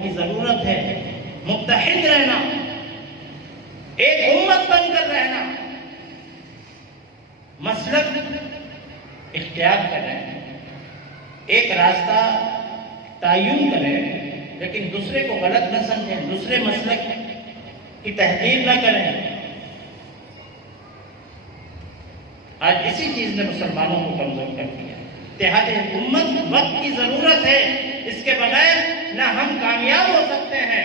وقت کی ضرورت ہے، متحد رہنا، ایک امت بن کر رہنا، مسلک اختیار کریں، ایک راستہ تعین کریں، لیکن دوسرے کو غلط نہ سمجھیں، دوسرے مسلک کی تحقیر نہ کریں۔ آج اسی چیز نے مسلمانوں کو کمزور کر دیا۔ اتحاد امت وقت کی ضرورت ہے، اس کے بغیر نہ ہم کامیاب ہو سکتے ہیں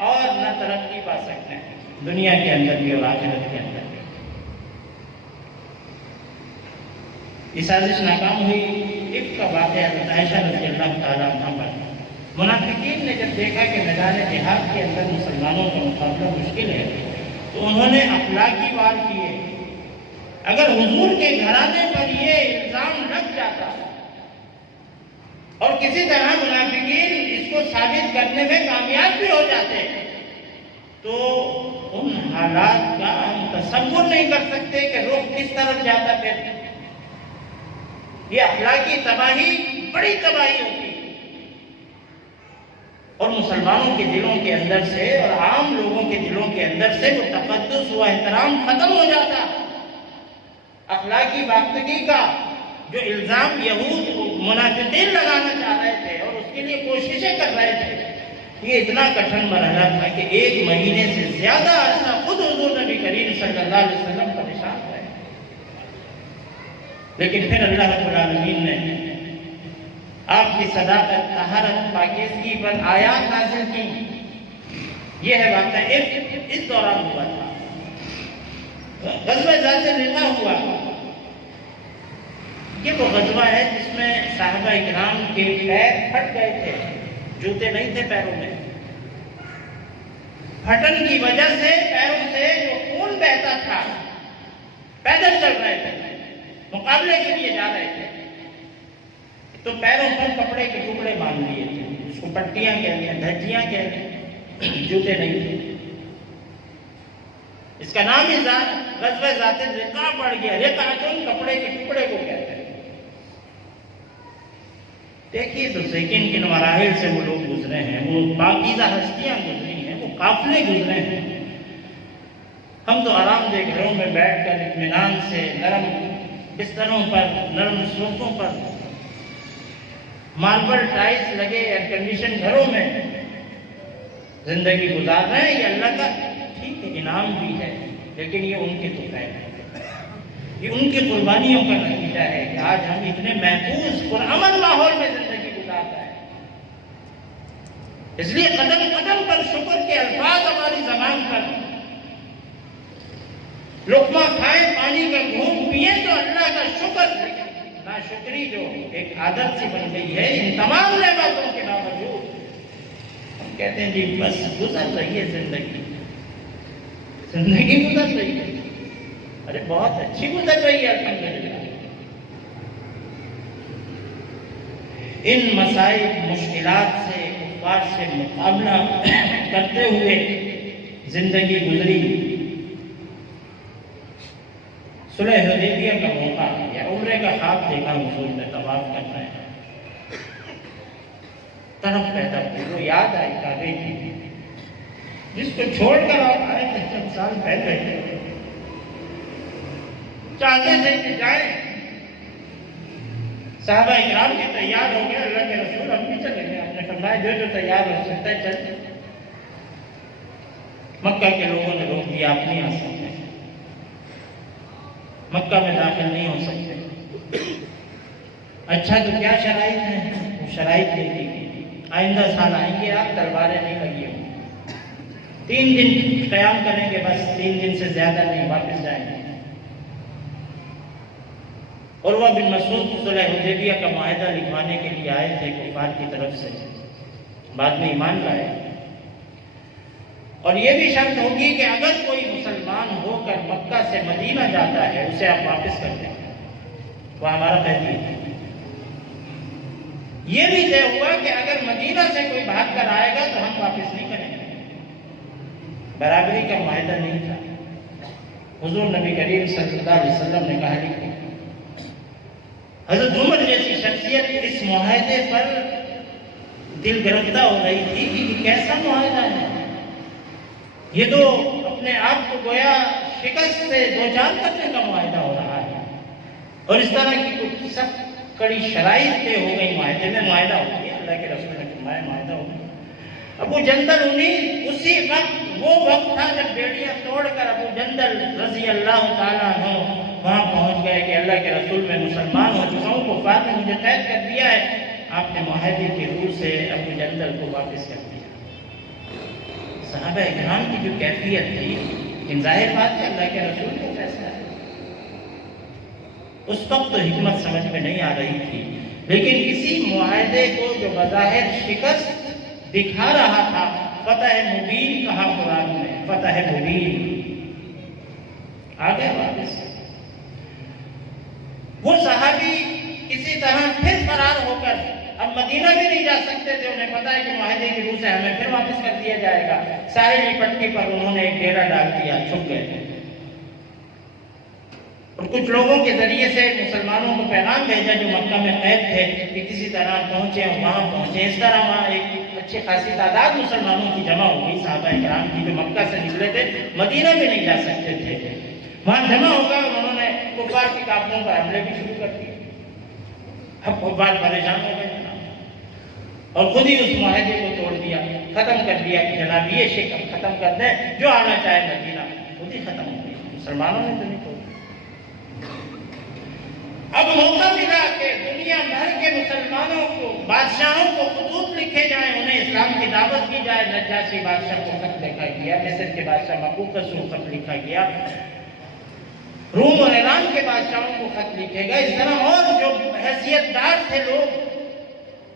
اور نہ ترقی پا سکتے ہیں، دنیا کے اندر بھی اور آخرت کے اندر بھی۔ یہ سازش ناکام ہوئی، ایک کا واقعہ عائشہ رضی اللہ تعالیٰ عنہ پر۔ منافقین نے جب دیکھا کہ میدان جہاد کے اندر مسلمانوں کا مقابلہ مشکل ہے تو انہوں نے اخلاقی وار کیے۔ اگر حضور کے گھرانے پر یہ الزام لگ جاتا اور کسی طرح منافقین اس کو ثابت کرنے میں کامیاب بھی ہو جاتے تو ان حالات کا ہم تصور نہیں کر سکتے کہ رخ کس طرف جاتا پھر۔ یہ اخلاقی تباہی بڑی تباہی ہوتی اور مسلمانوں کے دلوں کے اندر سے اور عام لوگوں کے دلوں کے اندر سے وہ تقدس و احترام ختم ہو جاتا۔ اخلاقی باختگی کا جو الزام یہود منافقین لگانا چاہ رہے تھے اور اس کے لیے کوششیں کر رہے تھے، یہ اتنا کٹھن مرحلہ تھا کہ 1 مہینے سے زیادہ عرصہ خود حضور نبی کریم صلی اللہ علیہ وسلم پریشان رہے، لیکن پھر اللہ رب العالمین نے آپ کی صداقت، طہارت، پاکیزگی پر آیات نازل کی۔ یہ ہے واقعہ اس دوران ہوا تھا، غزوہ ذات الرقاع ہوا۔ یہ وہ غزوہ ہے جس میں صحابہ اکرام کے پیر پھٹ گئے تھے، جوتے نہیں تھے پیروں میں، پھٹن کی وجہ سے پیروں سے جو خون بہتا تھا، پیدل چل رہے تھے، مقابلے کے لیے جا رہے تھے تو پیروں پر کپڑے کے ٹکڑے باندھ لیے تھے، اس کو پٹیاں کہتے ہیں، دھجیاں کہتے ہیں، جوتے نہیں تھے۔ اس کا نام ہی غزوہ ذات الرقاع پڑ گیا۔ رقعۃ کپڑے کے ٹکڑے کو کہتے ہیں۔ دیکھیے تو کن کن مراحل سے وہ لوگ گزرے ہیں، وہ پاکیزہ ہستیاں گزری ہیں، وہ قافلے گزرے ہیں۔ ہم تو آرام دہ گھروں میں بیٹھ کر اطمینان سے نرم بستروں پر، نرم صوفوں پر، ماربل ٹائلس لگے ایئر کنڈیشن گھروں میں زندگی گزار رہے ہیں۔ یہ اللہ کا ٹھیک ہے انعام بھی ہے، لیکن یہ ان کے توفیق ہے، یہ ان کی قربانیوں کا نتیجہ ہے کہ آج ہم اتنے محفوظ پرامن ماحول میں زندگی گزار رہے ہیں۔ اس لیے قدم قدم پر شکر کے الفاظ ہماری زبان پر، لقمہ کھائیں، پانی کا گھونٹ پئیں تو اللہ کا شکر، ناشکری جو ایک عادت سی بن گئی ہے ان تمام نعمتوں کے باوجود ہم کہتے ہیں جی بس گزر رہی ہے زندگی گزر رہی ہے۔ ارے بہت اچھی گزر رہی ہے الحمدللہ۔ ان مسائل مشکلات سے، کفار سے مقابلہ کرتے ہوئے زندگی گزری۔ صلح حدیبیہ کا موقع یا عمرے کا خواب دیکھا حضور نے، طواف کر رہے ہیں، طرف پیدا ہوئی، وہ یاد آئی کعبے کی جس کو چھوڑ کر آپ آئے تھے چند سال پہلے، چاہتے تھے کہ جائیں، صحابہ اکرام کے تیار ہو گئے، اللہ کے رسول ہم بھی چلیں گے، آپ نے فرمایا جو تیار ہو سکتا ہے چل۔ مکہ کے لوگوں نے روک دیا، آپ نہیں آ سکتے، مکہ میں داخل نہیں ہو سکتے۔ اچھا تو کیا شرائط ہیں؟ وہ شرائط دے دی گئی، آئندہ سال آئیں گے آپ، تلواریں نہیں لگی ہوں، 3 دن قیام کریں گے، بس 3 دن سے زیادہ نہیں، واپس جائیں گے۔ عروہ بن مسعود صلح حدیبیہ کا معاہدہ لکھوانے کے لیے آئے تھے کفار کی طرف سے، بعد میں ایمان لائے، اور یہ بھی شرط ہوگی کہ اگر کوئی مسلمان ہو کر مکہ سے مدینہ جاتا ہے اسے آپ واپس کر دیں، وہ ہمارا قیدی ہے۔ یہ بھی طے ہوا کہ اگر مدینہ سے کوئی بھاگ کر آئے گا تو ہم واپس نہیں کریں گے، برابری کا معاہدہ نہیں تھا۔ حضور نبی کریم صلی اللہ علیہ وسلم نے کہا لکھا، حضرت عمر جیسی شخصیت اس معاہدے پر دل گرفتہ ہو رہی تھی کہ کیسے یہ تو اپنے آپ کو گویا شکست سے دوچار کرنے کا معاہدہ ہو رہا ہے، اور اس طرح کی کچھ سب کڑی شرائط طے ہو گئی معاہدے میں، معاہدہ ہو گیا، اللہ کے رسول نے فرمایا معاہدہ ہو گیا۔ ابو جندل انہیں اسی وقت، وہ وقت تھا جب بیڑیاں توڑ کر ابو جندل رضی اللہ تعالیٰ عنہ وہاں پہنچ گئے کہ اللہ کے رسول میں مسلمان ہو چکا ہوں، کفار نے مجھے قید کر دیا ہے۔ آپ نے معاہدے کی روح سے ابو جندل کو واپس کر دیا۔ صحابہ اکرام کی جو کیفیت تھی، لیکن ظاہر بات ہے اللہ کے رسول کا فیصلہ ہے۔ اس وقت تو حکمت سمجھ میں نہیں آ رہی تھی، لیکن اسی معاہدے کو جو بظاہر شکست دکھا رہا تھا، فتح مبین کہا قرآن میں، فتح مبین آ گیا واپس۔ وہ صحابی کسی طرح پھر فرار ہو کر اب مدینہ بھی نہیں جا سکتے تھے، انہیں پتا ہے کہ معاہدے کی روح سے ہمیں پھر واپس کر دیا جائے گا۔ ساحلی پٹی پر انہوں نے ایک ڈیرا ڈال دیا، چھپ گئے، اور کچھ لوگوں کے ذریعے سے مسلمانوں کو پیغام بھیجا جو مکہ میں قید تھے کہ کسی طرح پہنچے اور وہاں پہنچے۔ اس طرح وہاں ایک اچھی خاصی تعداد مسلمانوں کی جمع ہو گئی، صحابہ کرام کی جو مکہ سے نکلے تھے، مدینہ بھی نہیں جا سکتے تھے، وہاں جمع ہو گئے، اور انہوں نے کفار کے قافلوں پر حملے بھی شروع کر دیے۔ اب کفار پریشان ہو گئے اور خود ہی اس معاہدے کو توڑ دیا، ختم کر دیا کہ جناب یہ شکم ختم کر دیں، جو آنا چاہے مدینہ، خود ہی ختم ہو گئی، مسلمانوں نے تو نہیں توڑا۔ اب موقع ملا کہ دنیا بھر کے مسلمانوں کو، بادشاہوں کو خطوط لکھے جائیں، انہیں اسلام کی دعوت کی جائے۔ نجاشی بادشاہ کو خط لکھا گیا، مصر کے بادشاہ مقوقس کو خط لکھا گیا، روم اور ایران کے بادشاہوں کو خط لکھے گئے۔ اس طرح اور جو حیثیت دار تھے لوگ،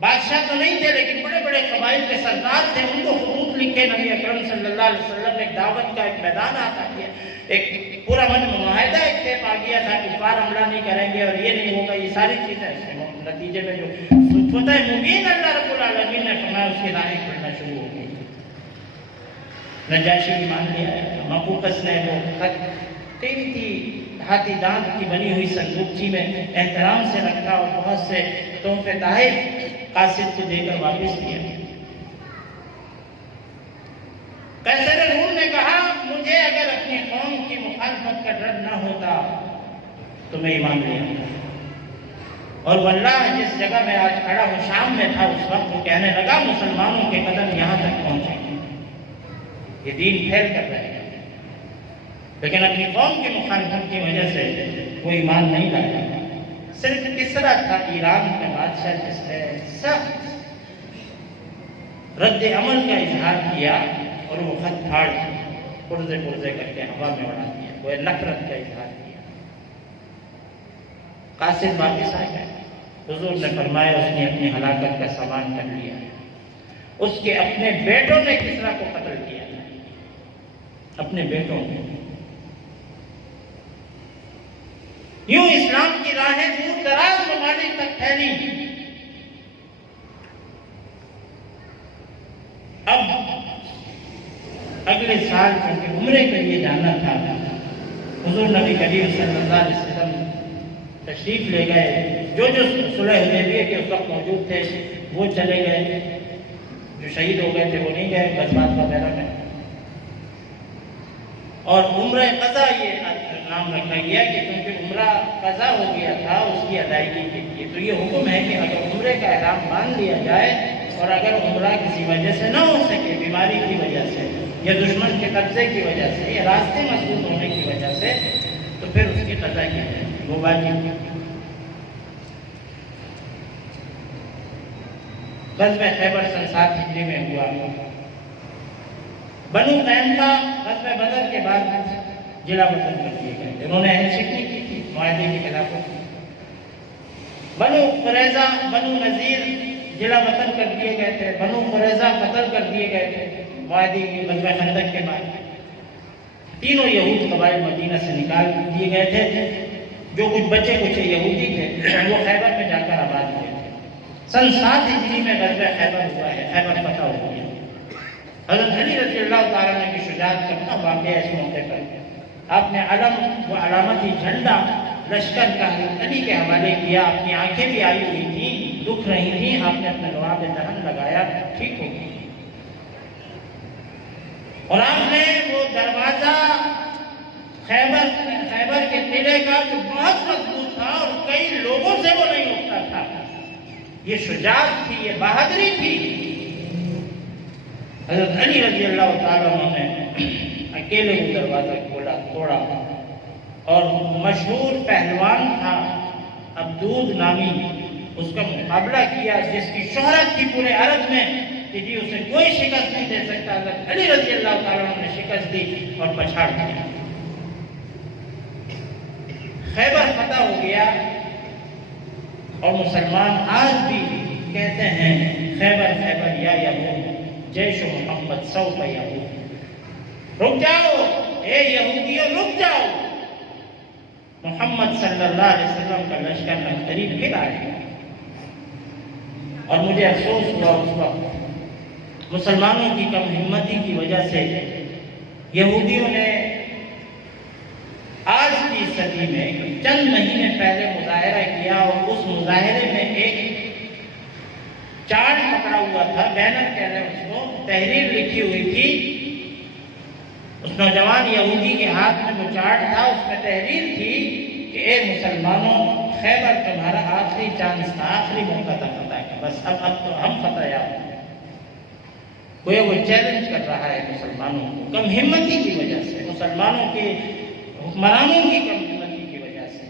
بادشاہ تو نہیں تھے لیکن بڑے بڑے قبائل کے سردار تھے، ان کو خطوط لکھے۔ نبی اکرم صلی اللہ علیہ وسلم نے ایک دعوت کا ایک میدان عطا کیا، ایک پورا معاہدہ ایک طے پا گیا تھا، کفار حملہ نہیں کریں گے اور یہ نہیں ہوگا، یہ ساری چیزیں اس کے نتیجے میں جو فتح مبین اللہ رب العالمین نے فرمایا، اس کی راہیں کھلنا شروع ہو گئی۔ نجاشی نے مان لیا، مقوقس نے وہ خط قیمتی ہاتھی دانت کی بنی ہوئی صندوقچی میں احترام سے رکھا اور بہت سے تحفے تحائف قاصد کو دے کر واپس کیا۔ قیصر روم نے کہا، مجھے اگر اپنی قوم کی مخالفت کا ڈر نہ ہوتا تو میں ایمان لے آتا، اور واللہ جس جگہ میں آج کھڑا ہوں شام میں تھا، اس وقت وہ کہنے لگا مسلمانوں کے قدم یہاں تک پہنچے، یہ دین پھیل کر رہے گا، لیکن اپنی قوم کی مخالفت کی وجہ سے وہ ایمان نہیں لایا۔ صرف کسرا تھا ایران کا بادشاہ جس نے سخت رد عمل کا اظہار کیا اور وہ خط پھاڑ پرزے پرزے کر کے ہوا میں اڑا دیا، وہ نفرت کا اظہار کیا۔ قاصد واپس آ گئے، حضور نے فرمایا اس نے اپنی ہلاکت کا سامان کر لیا ہے۔ اس کے اپنے بیٹوں نے کسرا کو قتل کیا، اپنے بیٹوں نے۔ یوں اسلام کی راہیں دور دراز ممالک تک پھیلی۔ اب اگلے سال چونکہ عمرے کے لیے جانا تھا، حضور نبی کریم صلی اللہ علیہ وسلم تشریف لے گئے۔ جو صلح حدیبیہ کے اس وقت موجود تھے وہ چلے گئے، جو شہید ہو گئے تھے وہ نہیں گئے غزوات وغیرہ میں۔ اور عمرہ قضا یہ نام رکھا گیا کہ کیونکہ عمرہ قضا ہو گیا تھا اس کی ادائیگی کے لیے، تو یہ حکم ہے کہ اگر عمرے کا احرام باندھ لیا جائے اور اگر عمرہ کسی وجہ سے نہ ہو سکے، بیماری کی وجہ سے یا دشمن کے قبضے کی وجہ سے یا راستے مسدود ہونے کی وجہ سے، تو پھر اس کی قضا کی جائے، وہ واجب۔ غزوہ خیبر سن 7 ہجری میں ہوا۔ بنو قینقاع غزوہ بدر کے بعد جلا وطن کر دیے گئے، انہوں نے اہل شکنی کی تھی، معاہدے کی خلاف۔ بنو قریظہ، بنو نذیر جلا وطن کر دیے گئے تھے، بنو قریظہ قتل کر دیے گئے تھے معاہدے کی غزوہ خندق کے بعد۔ تینوں یہود قبائل مدینہ سے نکال دیے گئے تھے، جو کچھ بچے کچھ یہودی تھے وہ خیبر میں جا کر آباد ہوئے تھے۔ سن 7 ہجری میں غزوہ خیبر ہوا ہے، خیبر فتح ہو گیا۔ حضرت علی رضی اللہ تعالیٰ عنہ کی شجاعت کا اپنا واقعہ اس موقع پر آپ نے علم و علامتی جھنڈا لشکر کا حضرت علی کے حوالے کیا، اپنی آنکھیں بھی آئی ہوئی تھیں، دکھ رہی تھیں، آپ نے اپنا لعاب دہن لگایا، ٹھیک ہو گئی، اور آپ نے وہ دروازہ خیبر کے قلعے کا جو بہت مضبوط تھا اور کئی لوگوں سے وہ نہیں اٹھتا تھا. یہ شجاعت تھی، یہ بہادری تھی. حضرت علی رضی اللہ تعالیٰ عنہ نے اکیلے وہ دروازہ کھولا، توڑا، اور مشہور پہلوان تھا عبدود نامی، اس کا مقابلہ کیا، جس کی شہرت تھی پورے عرب میں کہ جی اسے کوئی شکست نہیں دے سکتا. حضرت علی رضی اللہ تعالیٰ عنہ نے شکست دی اور پچھاڑ دیا. خیبر فتح ہو گیا اور مسلمان آج بھی کہتے ہیں خیبر خیبر یا یہود جیش محمد سوف یہود. رک جاؤ اے یہودیوں، رک جاؤ، محمد صلی اللہ علیہ وسلم کا لشکر قریب پھر آئے گا. اور مجھے افسوس ہوا اس وقت مسلمانوں کی کم ہمتی کی وجہ سے یہودیوں نے آج کی صدی میں چند مہینے پہلے مظاہرہ کیا، اور اس مظاہرے میں ایک چارٹ پکڑا ہوا تھا، بینر کہہ رہے ہیں اس کو، تحریر لکھی ہوئی تھی. اس نوجوان یہودی کے ہاتھ میں وہ چارٹ تھا، اس میں تحریر تھی کہ اے مسلمانوں، خیبر تمہارا آخری چانس تھا، آخری موقع تھا فتح کا، بس اب تو ہم فتح یاب ہیں. وہ چیلنج کر رہا ہے مسلمانوں کو کم ہمتی کی وجہ سے، مسلمانوں کے حکمرانوں کی کم ہمتی کی وجہ سے.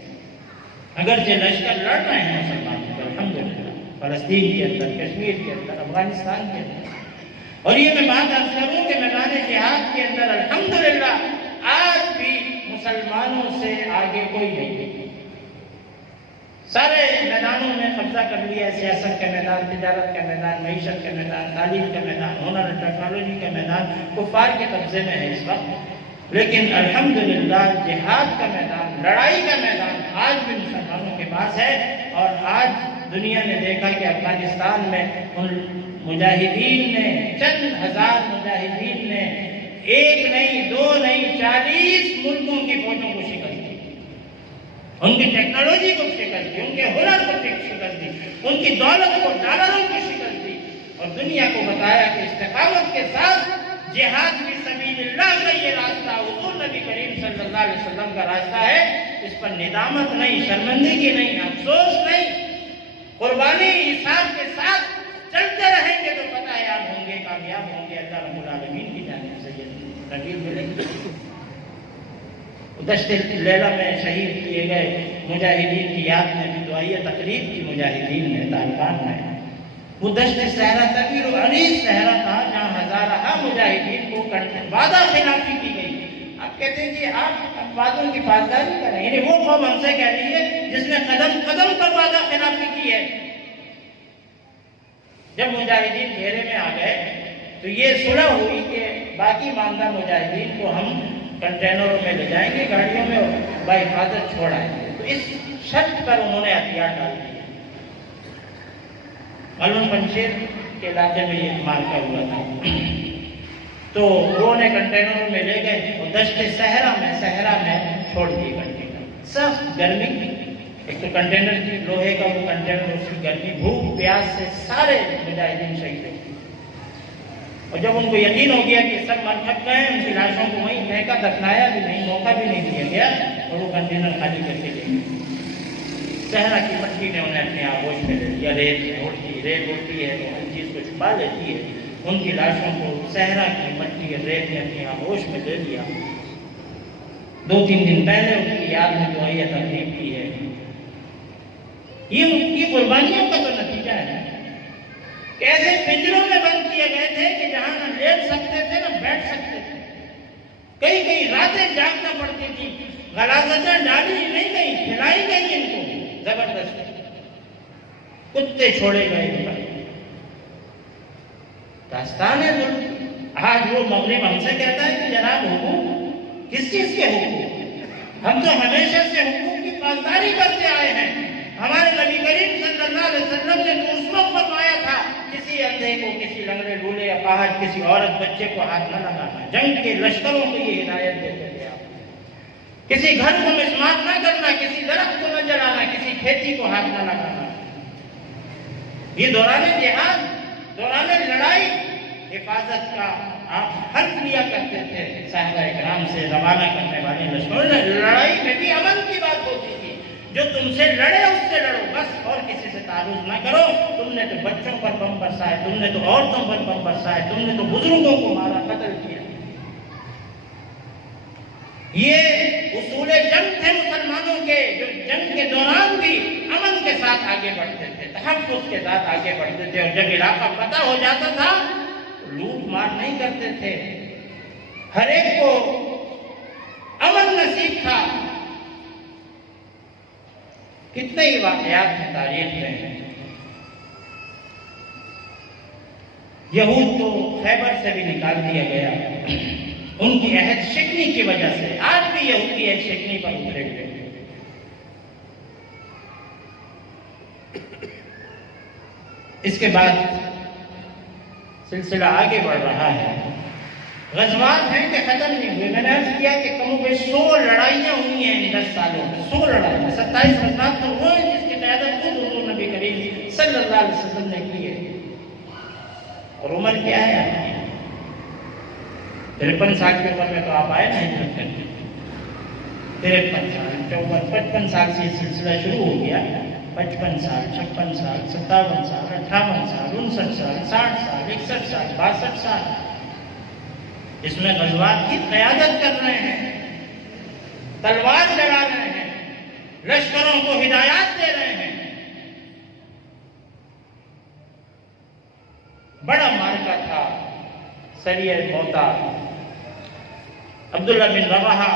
اگرچہ لشکر لڑ رہے ہیں مسلمانوں کو الحمدللہ، فلسطین کے اندر، کشمیر کے اندر، افغانستان کے اندر. اور یہ میں بات عرض کروں کہ میدان جہاد کے اندر الحمدللہ آج بھی مسلمانوں سے آگے کوئی نہیں. سارے میدانوں میں قبضہ کر لیا ہے، سیاست کا میدان، تجارت کا میدان، معیشت کا میدان، تعلیم کا میدان، ہنر اور ٹیکنالوجی کا میدان کفار کے قبضے میں ہے اس وقت. لیکن الحمدللہ جہاد کا میدان، لڑائی کا میدان آج بھی مسلمانوں کے پاس ہے. اور آج دنیا نے دیکھا کہ افغانستان میں ان مجاہدین نے، چند ہزار مجاہدین نے ایک نہیں، دو نہیں، 40 ملکوں کی فوجوں کو شکست دی. ان کی ٹیکنالوجی کو شکست دی، ان کے ہنر کو شکست دی، ان کی دولت کو، ڈالروں کو شکست دی، اور دنیا کو بتایا کہ استقامت کے ساتھ جہاد فی سبیل اللہ کا یہ راستہ حضور نبی کریم صلی اللہ علیہ وسلم کا راستہ ہے. اس پر ندامت نہیں، شرمندگی نہیں، افسوس نہیں، قربانی حساب کے ساتھ چلتے رہیں گے تو فتح یاب ہوں گے، کامیاب ہوں گے. اللہ رب العالمین کی جانب سے یہ نبی ملیں گے. دشت لیلہ میں شہید کیے گئے مجاہدین کی یاد میں بھی دعائیہ تقریب کی مجاہدین نے طالبان میں. وہ دشت صحرا طویل و عریض صحرا تھا جہاں ہزارہ مجاہدین کو وعدہ خلافی کی گئی. آپ کہتے ہیں جی آپ وعدوں کی پاسداری کریں، یعنی وہ قوم ہم سے کہہ رہی ہے جس نے قدم قدم پر وعدہ خلافی کی ہے. جب مجاہدین گھیرے میں آ گئے تو یہ صلح ہوئی کہ باقی ماندہ مجاہدین کو ہم کنٹینروں میں لے جائیں گے، گاڑیوں میں بحفاظت چھوڑ آئیں گے. تو اس شرط پر انہوں نے ہتھیار ڈال دیے. معلوم پنشیر کے علاقے میں یہ مارکا ہوا تھا. تو وہ نے کنٹینروں میں لے گئے اور دشت صحرا میں چھوڑ دیے کنٹینر. سخت گرمی، ایک تو کنٹینر کی لوہے کا وہ کنٹینر، اس کی گرمی، بھوک پیاس سے سارے مجاہدین شہید ہوئے. اور جب ان کو یقین ہو گیا کہ سب مر تھک گئے، ان کی لاشوں کو وہیں پھینکا، دفنایا بھی نہیں، موقع بھی نہیں دیا گیا، اور وہ کنٹینر خالی کر کے لے گئے. صحرا کی مٹی نے انہیں اپنے آغوش میں لے لیا. ریت اڑتی ہے تو ہر چیز کو چھپا لیتی ہے. ان کی لاشوں کو صحرا کی مٹی اور ریت نے اپنے آغوش میں لے لیا. 2-3 دن پہلے ان کی یاد میں دعائیہ تقریب کی ہے. یہ ان کی قربانیوں کا تو نتیجہ ہے. ایسے پنجروں میں بند کیے گئے تھے کہ جہاں نہ لیٹ سکتے تھے نہ بیٹھ سکتے تھے. کئی راتیں جاگنا پڑتی تھی. غلاظتیں ڈالی نہیں گئی، کھلائی گئی ان کو زبردست. کتے چھوڑے گئے. داستان ہے ظلم. آج وہ مغرب ہم سے کہتا ہے کہ جناب حقوق، کس چیز کے حقوق؟ ہم تو ہمیشہ سے حقوق کی پاسداری کرتے آئے ہیں. ہمارے نبی کریم صلی اللہ علیہ وسلم نے تو اس وقت فرمایا تھا کسی اندھے کو، کسی لنگڑے لولے یا پاہج، کسی عورت بچے کو ہاتھ نہ لگانا. جنگ کے لشکروں کو یہ ہدایت دیتے تھے آپ. کسی گھر کو مسمار نہ کرنا، کسی درخت کو نہ جلانا، کسی کھیتی کو ہاتھ نہ لگانا. یہ دوران جہاد، دوران لڑائی حفاظت کا آپ حرف لیا کرتے تھے صحابہ کرام سے روانہ کرنے والے لشکروں نے. لڑائی میں بھی امن کی بات ہوتی تھی. جو تم سے لڑے اس سے لڑو بس، اور کسی سے تعارض نہ کرو. تم نے تو بچوں پر بم برسائے، تم نے تو عورتوں پر بم برسائے، تم نے تو بزرگوں کو مارا، قتل کیا. یہ اصول جنگ تھے مسلمانوں کے، جو جنگ کے دوران بھی امن کے ساتھ آگے بڑھتے تھے، تحفظ کے ساتھ آگے بڑھتے تھے. اور جب علاقہ فتح ہو جاتا تھا لوٹ مار نہیں کرتے تھے، ہر ایک کو امن نصیب تھا. کتنے ہی واقعات ہیں تاریخ میں. یہود کو خیبر سے بھی نکال دیا گیا ان کی عہد شکنی کی وجہ سے. آج بھی یہودی عہد شکنی پر اترے ہوئے. اس کے بعد سلسلہ آگے بڑھ رہا ہے. غزوات ہیں کہ ختم نہیں ہوئے. میں نے عرض کیا کہ کم و بیش 100 لڑائیاں ہوئی ہیں ان 10 سالوں میں. 100 لڑائیاں. 27 غزوات تو وہ ہیں جس کی قیادت خود حضور نبی کریم صلی اللہ علیہ وسلم نے کی ہے. اور عمر کیا ہے آپ کی؟ 53 سال کی عمر میں تو آپ آئے نا ہجرت کرنے. 53 سال 54 55 سال سے یہ سلسلہ شروع ہو گیا. 55 سال 56 سال 57 سال 58 سال 59 سال 60 سال 61 سال 62 سال اس میں غزوات کی قیادت کر رہے ہیں، تلوار لڑا رہے ہیں، لشکروں کو ہدایات دے رہے ہیں. بڑا مارکا تھا سریہ موتا. عبداللہ بن رواحہ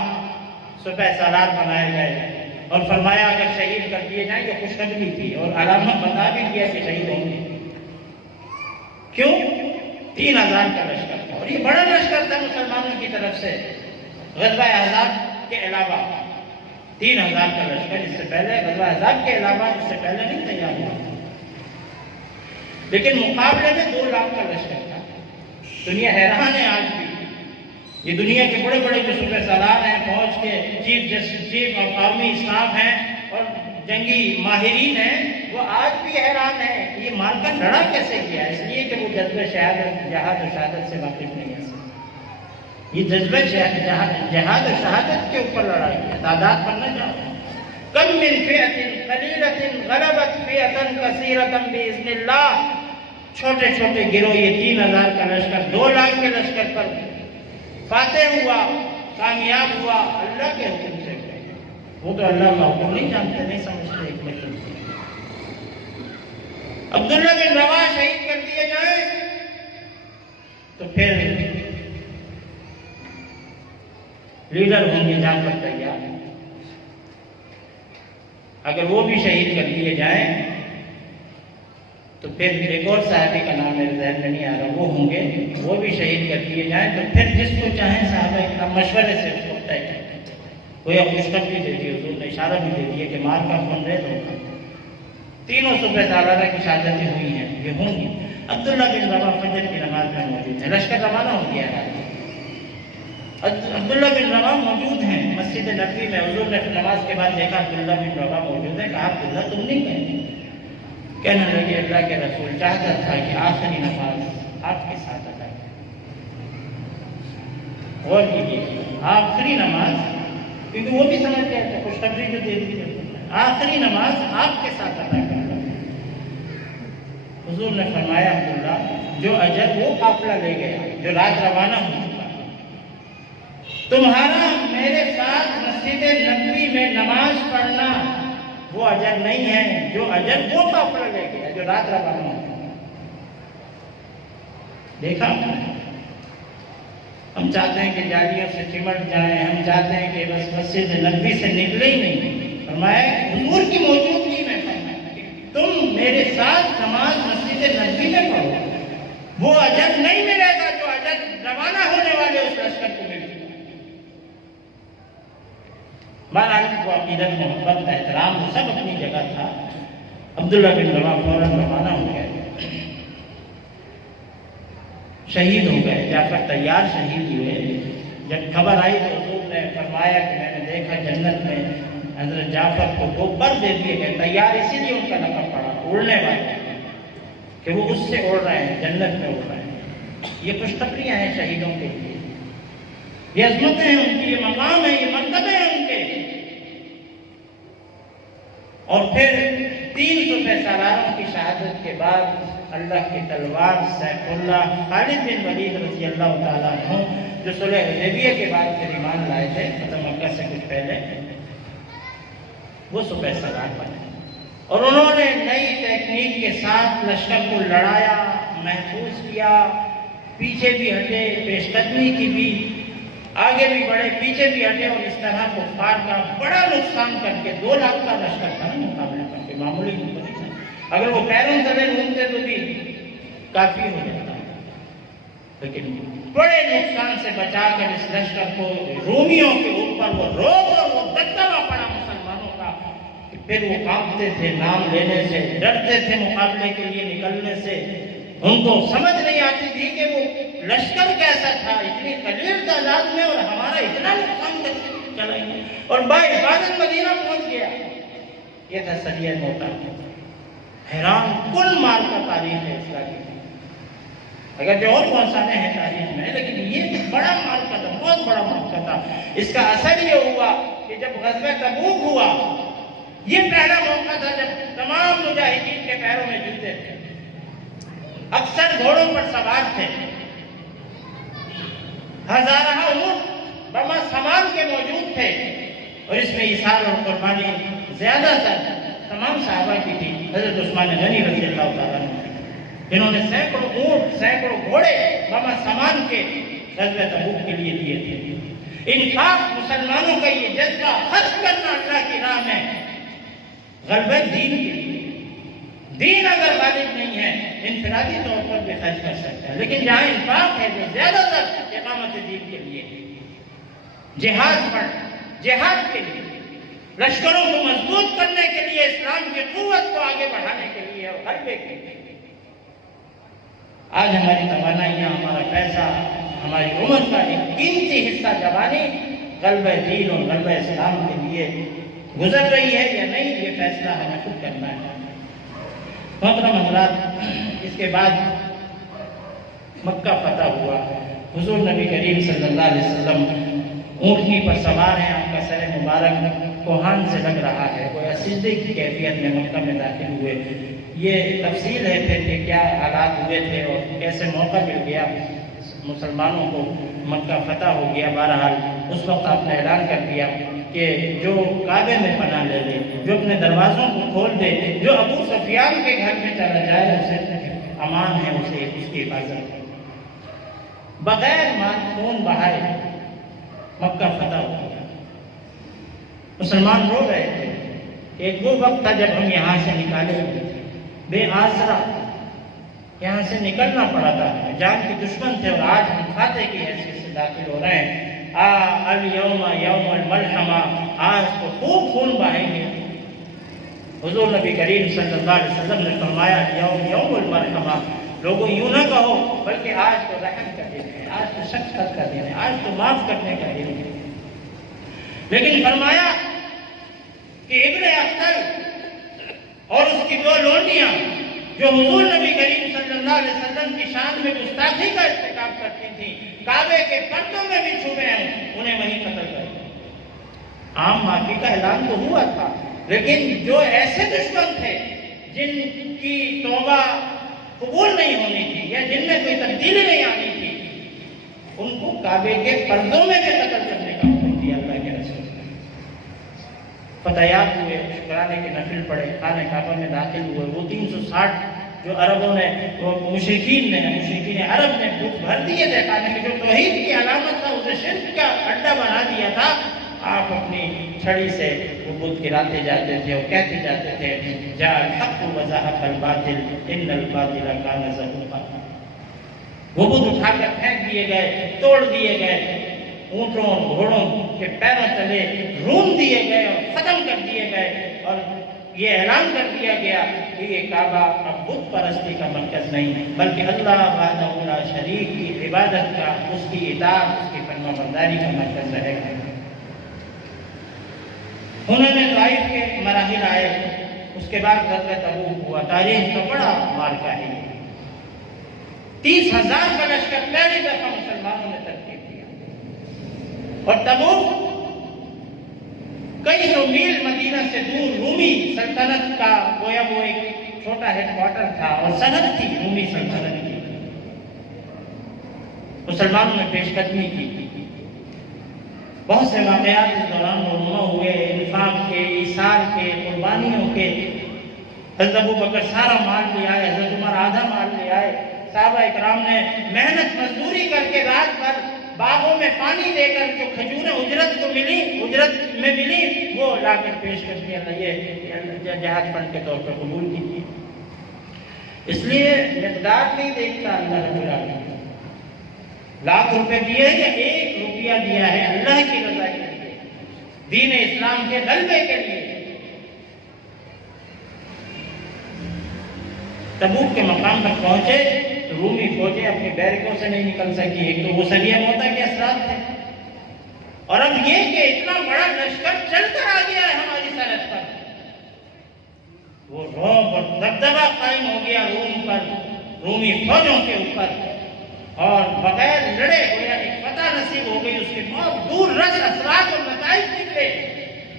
سپہ سالار بنائے گئے اور فرمایا اگر شہید کر دیے جائیں گے خوشخبری تھی اور علامت بتا بھی دیا کہ شہید ہوں گے. کیوں؟ 3000 کا لشکر تھا اور یہ بڑا لشکر تھا مسلمانوں کی طرف سے. غزوہ احزاب کے علاوہ 3000 کا لشکر اس سے پہلے غزوہ احزاب کے علاوہ اس سے پہلے نہیں تیار ہوا. لیکن مقابلے میں 2 لاکھ کا لشکر تھا. دنیا حیران ہے آج بھی. یہ دنیا کے بڑے بڑے جو سپہ سالار ہیں، فوج کے چیف اور آرمی اسٹاف ہیں اور جنگی ماہرین ہیں، وہ آج بھی حیران ہیں کہ یہ مارکا لڑا کیسے کیا. اس لیے کہ وہ جذبہ شہادت جہاد و شہادت سے واقف نہیں ہے. یہ جذبہ جہاد و شہادت کے اوپر لڑائی ہے. تعداد پر نہ جاؤ. کم من فئۃ قلیلۃ غلبت فئۃ کثیرۃ باذن اللہ. چھوٹے چھوٹے گروہ یہ 3000 کا لشکر 2 لاکھ کے لشکر پر فاتح ہوا، کامیاب ہوا اللہ کے حکم سے. وہ تو اللہ کا حکم نہیں جانتے، نہیں سمجھتے. ایک مطلب عبداللہ بن رواحہ شہید کر دیے جائیں تو پھر لیڈر ہوں گے جعفر تیار. اگر وہ بھی شہید کر دیے جائیں تو پھر ایک اور صحابی کا نام میرے ذہن میں نہیں آ رہا، وہ ہوں گے، وہ بھی شہید کر دیے جائیں تو پھر جس کو چاہیں صحابہ کا مشورے سے اس کو طے کریں. وہ یہ خوشخبری دے دی، حضور نے اشارہ بھی دے دیا کہ مار کا خون ریز ہوگا. 300 سپہ سالارہ کی شہادتیں ہوئی ہیں، یہ ہوں گی. عبداللہ بن رواحہ فجر کی نماز میں موجود ہیں. لشکر روانہ ہو گیا ہے. عبداللہ بن رواحہ موجود ہیں مسجد نبوی میں. حضور نے نماز کے بعد دیکھا عبداللہ بن رواحہ موجود ہے. کہا عبداللہ تم نہیں گئے؟ کہنے لگے اللہ کے رسول چاہتا تھا کہ آخری نماز آپ کے ساتھ ادا کریں. غور کیجیے، آخری نماز، کیونکہ وہ بھی سمجھ گئے تھے خوشخبری جو دے دی آخری نماز آپ کے ساتھ ادا کریں. حضور نے فرمایا عبداللہ جو اجر وہ قافلہ لے گیا جو رات روانہ ہو چکا، تمہارا میرے ساتھ مسجد نبوی میں نماز پڑھنا وہ اجر نہیں ہے جو اجر وہ قافلہ لے گیا جو رات روانہ ہو. دیکھا ہم چاہتے ہیں کہ جالیوں سے چمٹ جائیں، ہم چاہتے ہیں کہ بس مسجد نبوی سے نکلے ہی نہیں. فرمایا حضور کی موجودگی میں تم میرے ساتھ نماز مسجد نبوی میں پڑھو، وہ اجر نہیں ملے گا جو اجر روانہ ہونے والے اس لشکر کو مل چکا. بہرحال وہ عقیدت، محبت، احترام وہ سب اپنی جگہ تھا. عبداللہ بن رواحہ فوراً روانہ ہو گئے، شہید ہو گئے. جعفر تیار شہید ہوئے. جب خبر آئی تو حضور نے فرمایا کہ میں نے دیکھا جنت میں حضرت جعفر کو 2 پر دے دیے گئے. تیار اسی لیے ان کا لقب پڑا اڑنے والے، کہ وہ اس سے اڑ رہے ہیں، جنت میں اڑ رہے ہیں. یہ خوشخبریاں ہیں شہیدوں کے لیے، یہ عظمتیں ہیں ان کی، یہ مقام ہے، یہ مرتبے ہیں ان کے۔ اور پھر 300 سالاروں کی شہادت کے بعد اللہ کی تلوار سیف اللہ خالد بن ولید رضی اللہ تعالیٰ عنہ، جو صلح حدیبیہ کے بعد پھر ایمان لائے تھے فتح مکہ سے کچھ پہلے، وہ سپہ سالار بنے اور انہوں نے نئی ٹیکنیک کے ساتھ لشکر کو لڑایا، محفوظ کیا، پیچھے بھی ہٹے، پیش قدمی کی بھی، آگے بھی بڑھے، پیچھے بھی ہٹے، اور اس طرح کفار کا بڑا نقصان کر کے 2 لاکھ کا لشکر تھا مقابلہ کر کے، معمولی نہیں تھا۔ اگر وہ پیروں تلے گھومتے تو بھی کافی ہو جاتا، لیکن بڑے نقصان سے بچا کر اس لشکر کو رومیوں کے اوپر وہ روب اور وہ دبدبہ پڑا مسلمانوں کا، پھر وہ کانپتے تھے نام لینے سے، ڈرتے تھے مقابلے کے لیے نکلنے سے، ان کو سمجھ نہیں آتی تھی کہ وہ لشکر کیسا تھا، اتنی قلیل تعداد میں اور ہمارا اتنا نقصان کر چلائیں گے، اور باحفاظت مدینہ پہنچ گیا۔ یہ تھا سریہ موتا، حیران کل مال کا تاریخ ہے اسلام کی، اگر جو اور بہت سارے ہیں تاریخ میں، لیکن یہ بڑا مال کا تھا، بہت بڑا مال کا تھا۔ اس کا اثر یہ ہوا کہ جب غزوہ تبوک ہوا، یہ پہلا موقع تھا جب تمام مجاہدین کے پیروں میں جوتے تھے، اکثر گھوڑوں پر سوار تھے، ہزارہ اونٹ بما سامان کے موجود تھے، اور اس میں ایثار اور قربانی زیادہ تر تمام صحابہ کی تھی۔ حضرت عثمان غنی رضی اللہ تعالیٰ عنہ جنہوں نے سینکڑوں اونٹ، سینکڑوں گھوڑے بما سامان کے غزوہ تبوک کے لیے دیے تھے۔ انفاق، مسلمانوں کا یہ جذبہ، خرچ کرنا اللہ کی راہ میں غلبہ دین کے لیے۔ دین اگر غالب نہیں ہے انفرادی طور پر بھی خرچ کر سکتا ہے، لیکن جہاں انفاق ہے جو زیادہ تر اقامت دین کے لیے، جہاد پر، جہاد کے لیے، لشکروں کو مضبوط کرنے کے لیے، اسلام کی قوت کو آگے بڑھانے کے لیے اور غلبے کے لیے۔ آج ہماری توانائیاں، ہمارا پیسہ، ہماری عمر کا ایک قیمتی حصہ جوانی غلبہ دین اور غلبہ اسلام کے لیے گزر رہی ہے یا نہیں، یہ فیصلہ ہمیں خود کرنا ہے۔ محترم حضرات، اس کے بعد مکہ فتح ہوا، حضور نبی کریم صلی اللہ علیہ وسلم اونٹنی پر سوار ہیں، آپ کا سر مبارک کوہان سے لگ رہا ہے، وہ سجدے کی کیفیت میں مکہ میں داخل ہوئے۔ یہ تفصیل ہے پھر کہ کیا حالات ہوئے تھے اور کیسے موقع مل گیا مسلمانوں کو، مکہ فتح ہو گیا۔ بہرحال اس وقت آپ نے اعلان کر دیا کہ جو کعبے میں پناہ لے لے، جو اپنے دروازوں کو کھول دے، جو ابو سفیان کے گھر میں چلا جائے، اسے امان ہے، اسے اس کی حفاظت ہے۔ بغیر خون بہائے مکہ فتح ہو گیا۔ مسلمان رو رہے تھے کہ ایک وہ وقت تھا جب ہم یہاں سے نکالے ہوئے تھے، بے آسرا یہاں سے نکلنا پڑا تھا، جان کے دشمن تھے، اور آج ہم فاتح کی حیثیت سے داخل ہو رہے ہیں۔ الیوم یوم الملحمہ، آج تو خوب خون بہائیں گے۔ حضور نبی کریم صلی اللہ علیہ وسلم نے فرمایا یوم یوم الملحمہ، لوگوں یوں نہ کہو بلکہ آج تو رحم کا دن ہے، آج تو شفقت کا دن ہے، آج تو معاف کرنے کا دن ہے۔ لیکن فرمایا کہ ابن اختل اور اس کی 2 لونڈیاں جو حضور نبی کریم صلی اللہ علیہ وسلم کی شان میں گستاخی کا ارتکاب کرتی تھیں، کعبے کے پردوں میں بھی چھپے ہیں، انہیں وہیں قتل کر دیا۔ عام معافی کا اعلان تو ہوا تھا، لیکن جو ایسے دشمن تھے جن کی توبہ قبول نہیں ہونی تھی یا جن میں کوئی تبدیلی نہیں آنی تھی، ان کو کعبے کے پردوں میں بھی قتل کرنے کا حکم دیا اللہ کے رسول نے۔ فتحیات ہوئے، شکرانے کے نفل پڑے، خانہ کعبہ میں داخل ہوئے، وہ 360 جو عربوں نے، مشرکین عرب نے بت بھر دیے تھے خانے کے، جو توحید کی علامت تھا اسے شرک کا اڈا بنا دیا تھا۔ آپ اپنی چھڑی سے وہ بت گراتے جاتے تھے اور کہتے جاتے تھے جاء الحق وزهق الباطل ان الباطل کان زهوقا۔ وہ بت اٹھا کر پھینک دیے گئے، توڑ دیے گئے، اونٹوں اور گھوڑوں کے پیروں تلے روم دیے گئے اور ختم کر دیے گئے، اور یہ اعلان کر دیا گیا کہ یہ کعبہ اب بت پرستی کا مرکز نہیں بلکہ اللہ وحدہ لا شریک کی عبادت کا، اس کی اطاعت، اس کی فرما برداری کا مرکز رہے گا۔ انہوں نے طائف کے مراحل آئے، اس کے بعد غزوہ تبوک ہوا، تاریخ کا بڑا مارکہ ہے۔ 30,000 کا لشکر پہلی دفعہ مسلمانوں نے ترتیب دیا، اور تبوک کئی سو میل مدینہ سے دور رومی سلطنت کا گویا وہ ایک چھوٹا ہیڈ کوارٹر تھا اور صنعت تھی رومی سلطنت کی۔ مسلمانوں نے پیش قدمی کی، بہت سے واقعات اس دوران رونما ہوئے، انفاق کے، ایثار کے، قربانیوں کے۔ حضرت ابو بکر سارا مال لے آئے، حضرت عمر آدھا مال لے آئے، صحابہ اکرام نے محنت مزدوری کر کے رات بھر باغوں میں پانی دے کر جو کھجوریں اجرت میں ملی وہ لا کر پیش کر کے یہ جہاد فنڈ کے طور پر قبول کی تھی۔ اس لیے مقدار نہیں دیکھتا اللہ رب العالمین، لاکھ روپے دیے یا 1 روپیہ دیا ہے اللہ کی رضا کے لیے، دین اسلام کے غلبے کے لیے۔ تبوک کے مقام پر پہنچے تو رومی فوجیں اپنی بیرکوں سے نہیں نکل سکی، ایک تو وہ سریہ موتا کے اثرات تھے، اور اب یہ کہ اتنا بڑا لشکر چل کر آ گیا ہے ہماری سرحد پر، وہ رعب اور دبدبہ قائم ہو گیا روم پر، رومی فوجوں کے اوپر، اور بغیر لڑے گویا ایک فتح نصیب ہو گئی۔ اس کے بہت دور رس اثرات اور نتائج نکلے،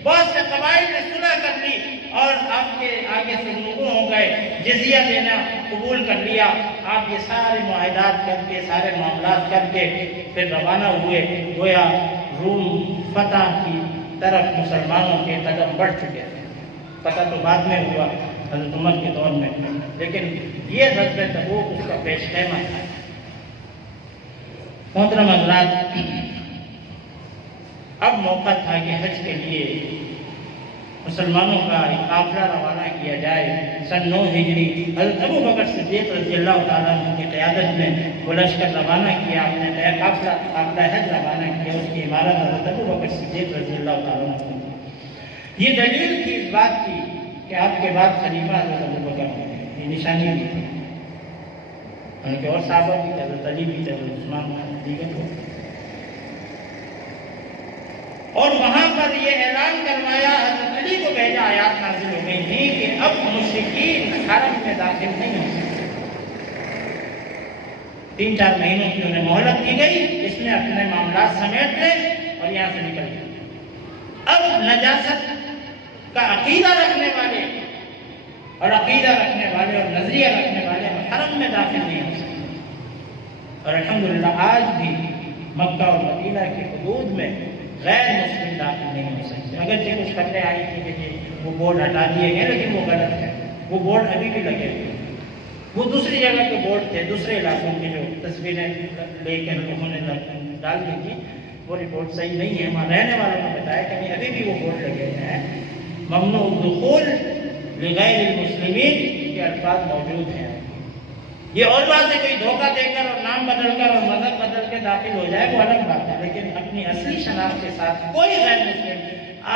بہت سے قبائل نے صلح کر لی اور آپ کے آگے سے رجوع ہو گئے، جزیہ دینا قبول کر لیا۔ آپ یہ سارے معاہدات کر کے، سارے معاملات کر کے پھر روانہ ہوئے، گویا روم فتح کی طرف مسلمانوں کے قدم بڑھ چکے تھے۔ فتح تو بعد میں ہوا حضرت عمر کے دور میں، لیکن یہ غزوہ تبوک اس کا پیش خیمہ تھا۔ محترم حضرات، اب موقع تھا کہ حج کے لیے مسلمانوں کا ایک قافلہ روانہ کیا جائے۔ سن 9 ہجری حضرت ابو بکر صدیق رضی اللہ تعالیٰ عنہ کی قیادت میں وہ لشکر روانہ کیا، اپنے نئے قافلہ حج روانہ کیا، اس کی عمارت حضرت ابو بکر صدیق رضی اللہ تعالیٰ عنہ کی۔ یہ دلیل تھی اس بات کی کہ آپ کے بعد خلیفہ حضرت ابو بکر ہیں، یہ نشانی بھی تھی، ان کے اور صحابہ بھی تھے، حضرت علی بھی تھے، حضرت عثمان دیگر تھے، اور وہاں پر یہ اعلان کروایا، حضرت علی کو بھیجا، آیات نازل ہو گئی تھی کہ اب مشرکین حرم میں داخل نہیں ہو سکتے۔ 3-4 مہینوں کی انہیں مہلت دی گئی، اس میں اپنے معاملات سمیٹ لیں اور یہاں سے نکل جائیں۔ اب نجاست کا عقیدہ رکھنے والے اور نظریہ رکھنے والے حرم میں داخل نہیں ہو سکتے، اور الحمدللہ آج بھی مکہ اور مدینہ کی حدود میں غیر مسلم داخل نہیں ہو سکتے۔ اگرچہ کچھ خبریں آئی تھی کہ جی وہ بورڈ ہٹا دیے گئے، لیکن وہ غلط ہے، وہ بورڈ ابھی بھی لگے ہوئے، وہ دوسری جگہ کے بورڈ تھے، دوسرے علاقوں کی جو تصویریں لے کر لوگوں نے ڈال دی تھی، وہ رپورٹ صحیح نہیں ہے۔ وہاں رہنے والوں نے بتایا کہ ابھی بھی وہ بورڈ لگے ہوئے ہیں، ممنوع الدخول لغیر المسلمین کے الفاظ موجود ہیں۔ یہ اور بات ہے، کوئی دھوکہ دے کر اور نام بدل کر اور مذہب بدل کے داخل ہو جائے وہ الگ بات ہے، لیکن اپنی اصلی شناخت کے ساتھ کوئی غیر مسلم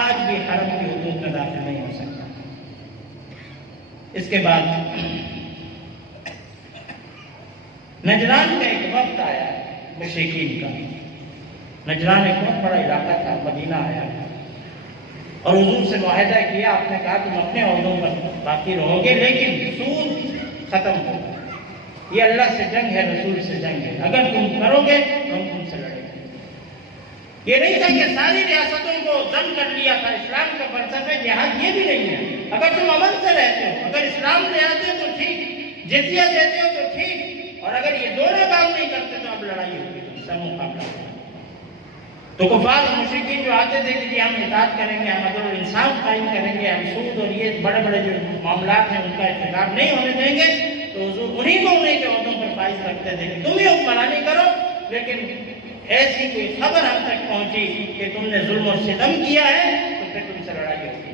آج بھی حرم کی حدود میں داخل نہیں ہو سکتا۔ اس کے بعد نجران کا ایک وقت آیا مشرکین کا، نجران ایک بہت بڑا علاقہ تھا، مدینہ آیا اور حضور سے معاہدہ کیا، آپ نے کہا تم اپنے عہدوں پر باقی رہو گے لیکن سود ختم ہوگا، یہ اللہ سے جنگ ہے، رسول سے جنگ ہے، اگر تم کرو گے تو ہم تم سے لڑیں گے۔ یہ نہیں تھا کہ ساری ریاستوں کو ضم کر لیا تھا، اسلام کا فلسفہ جہاد یہ بھی نہیں ہے، اگر تم امن سے رہتے ہو، اگر اسلام لے آتے ہو تو ٹھیک، جزیہ دیتے ہو تو ٹھیک، اور اگر یہ دونوں کام نہیں کرتے تو اب لڑائی ہوگی، تم سے مقابلہ ہوگا۔ تو کفار اور مشرکین جو آتے تھے کہ ہم اطاعت کریں گے، ہم عدل و انصاف قائم کریں گے، ہم سود اور یہ بڑے بڑے جو معاملات ہیں ان کا ارتکاب نہیں ہونے دیں گے، تو حضور انہیں کو انہیں کے عہدوں پر فائز رکھتے تھے کہ تم ہی حکمرانی کرو، لیکن ایسی کوئی خبر ہم تک پہنچی کہ تم نے ظلم اور ستم کیا ہے تو پھر تم سے لڑائی ہوگی۔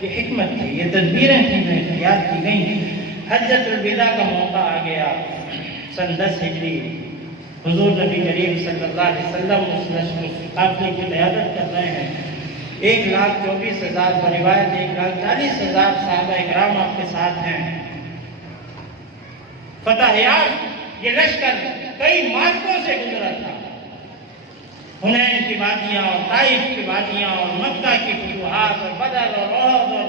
یہ حکمت تھی، یہ تدبیریں تھیں جو اختیار کی گئیں۔ حجۃ الوداع کا موقع آ گیا، سن 10 ہجری، حضور نبی کریم صلی اللہ علیہ وسلم اس قافلے کی قیادت کر رہے ہیں، 1,24,000 روایت 1,40,000 صحابہ اکرام آپ کے ساتھ ہیں۔ فتح یار یہ لشکر کئی مارکوں سے گزرا تھا، حنین کی وادیاں اور طائف کی وادیاں اور مکہ کی فتوحات اور بدر اور احد اور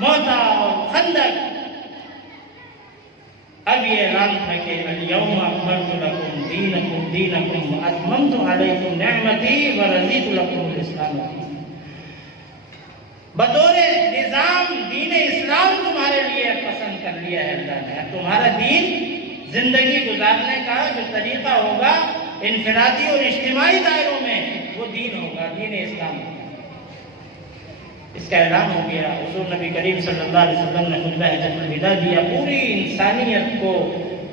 موتا اور خندق، اب یہ اعلان تھا کہ الیوم اکملت لکم دینکم واتممت علیکم نعمتی ورضیت لکم الاسلام دینا۔ بطور نظام دین اسلام تمہارے لیے پسند کر لیا ہے اللہ نے۔ تمہارا دین زندگی گزارنے کا جو طریقہ ہوگا انفرادی اور اجتماعی دائروں میں، وہ دین ہوگا، دین اسلام ہوگا۔ اس کا اعلان ہو گیا۔ حضور نبی کریم صلی اللہ علیہ وسلم نے خطبہ حجۃ الوداع دیا، پوری انسانیت کو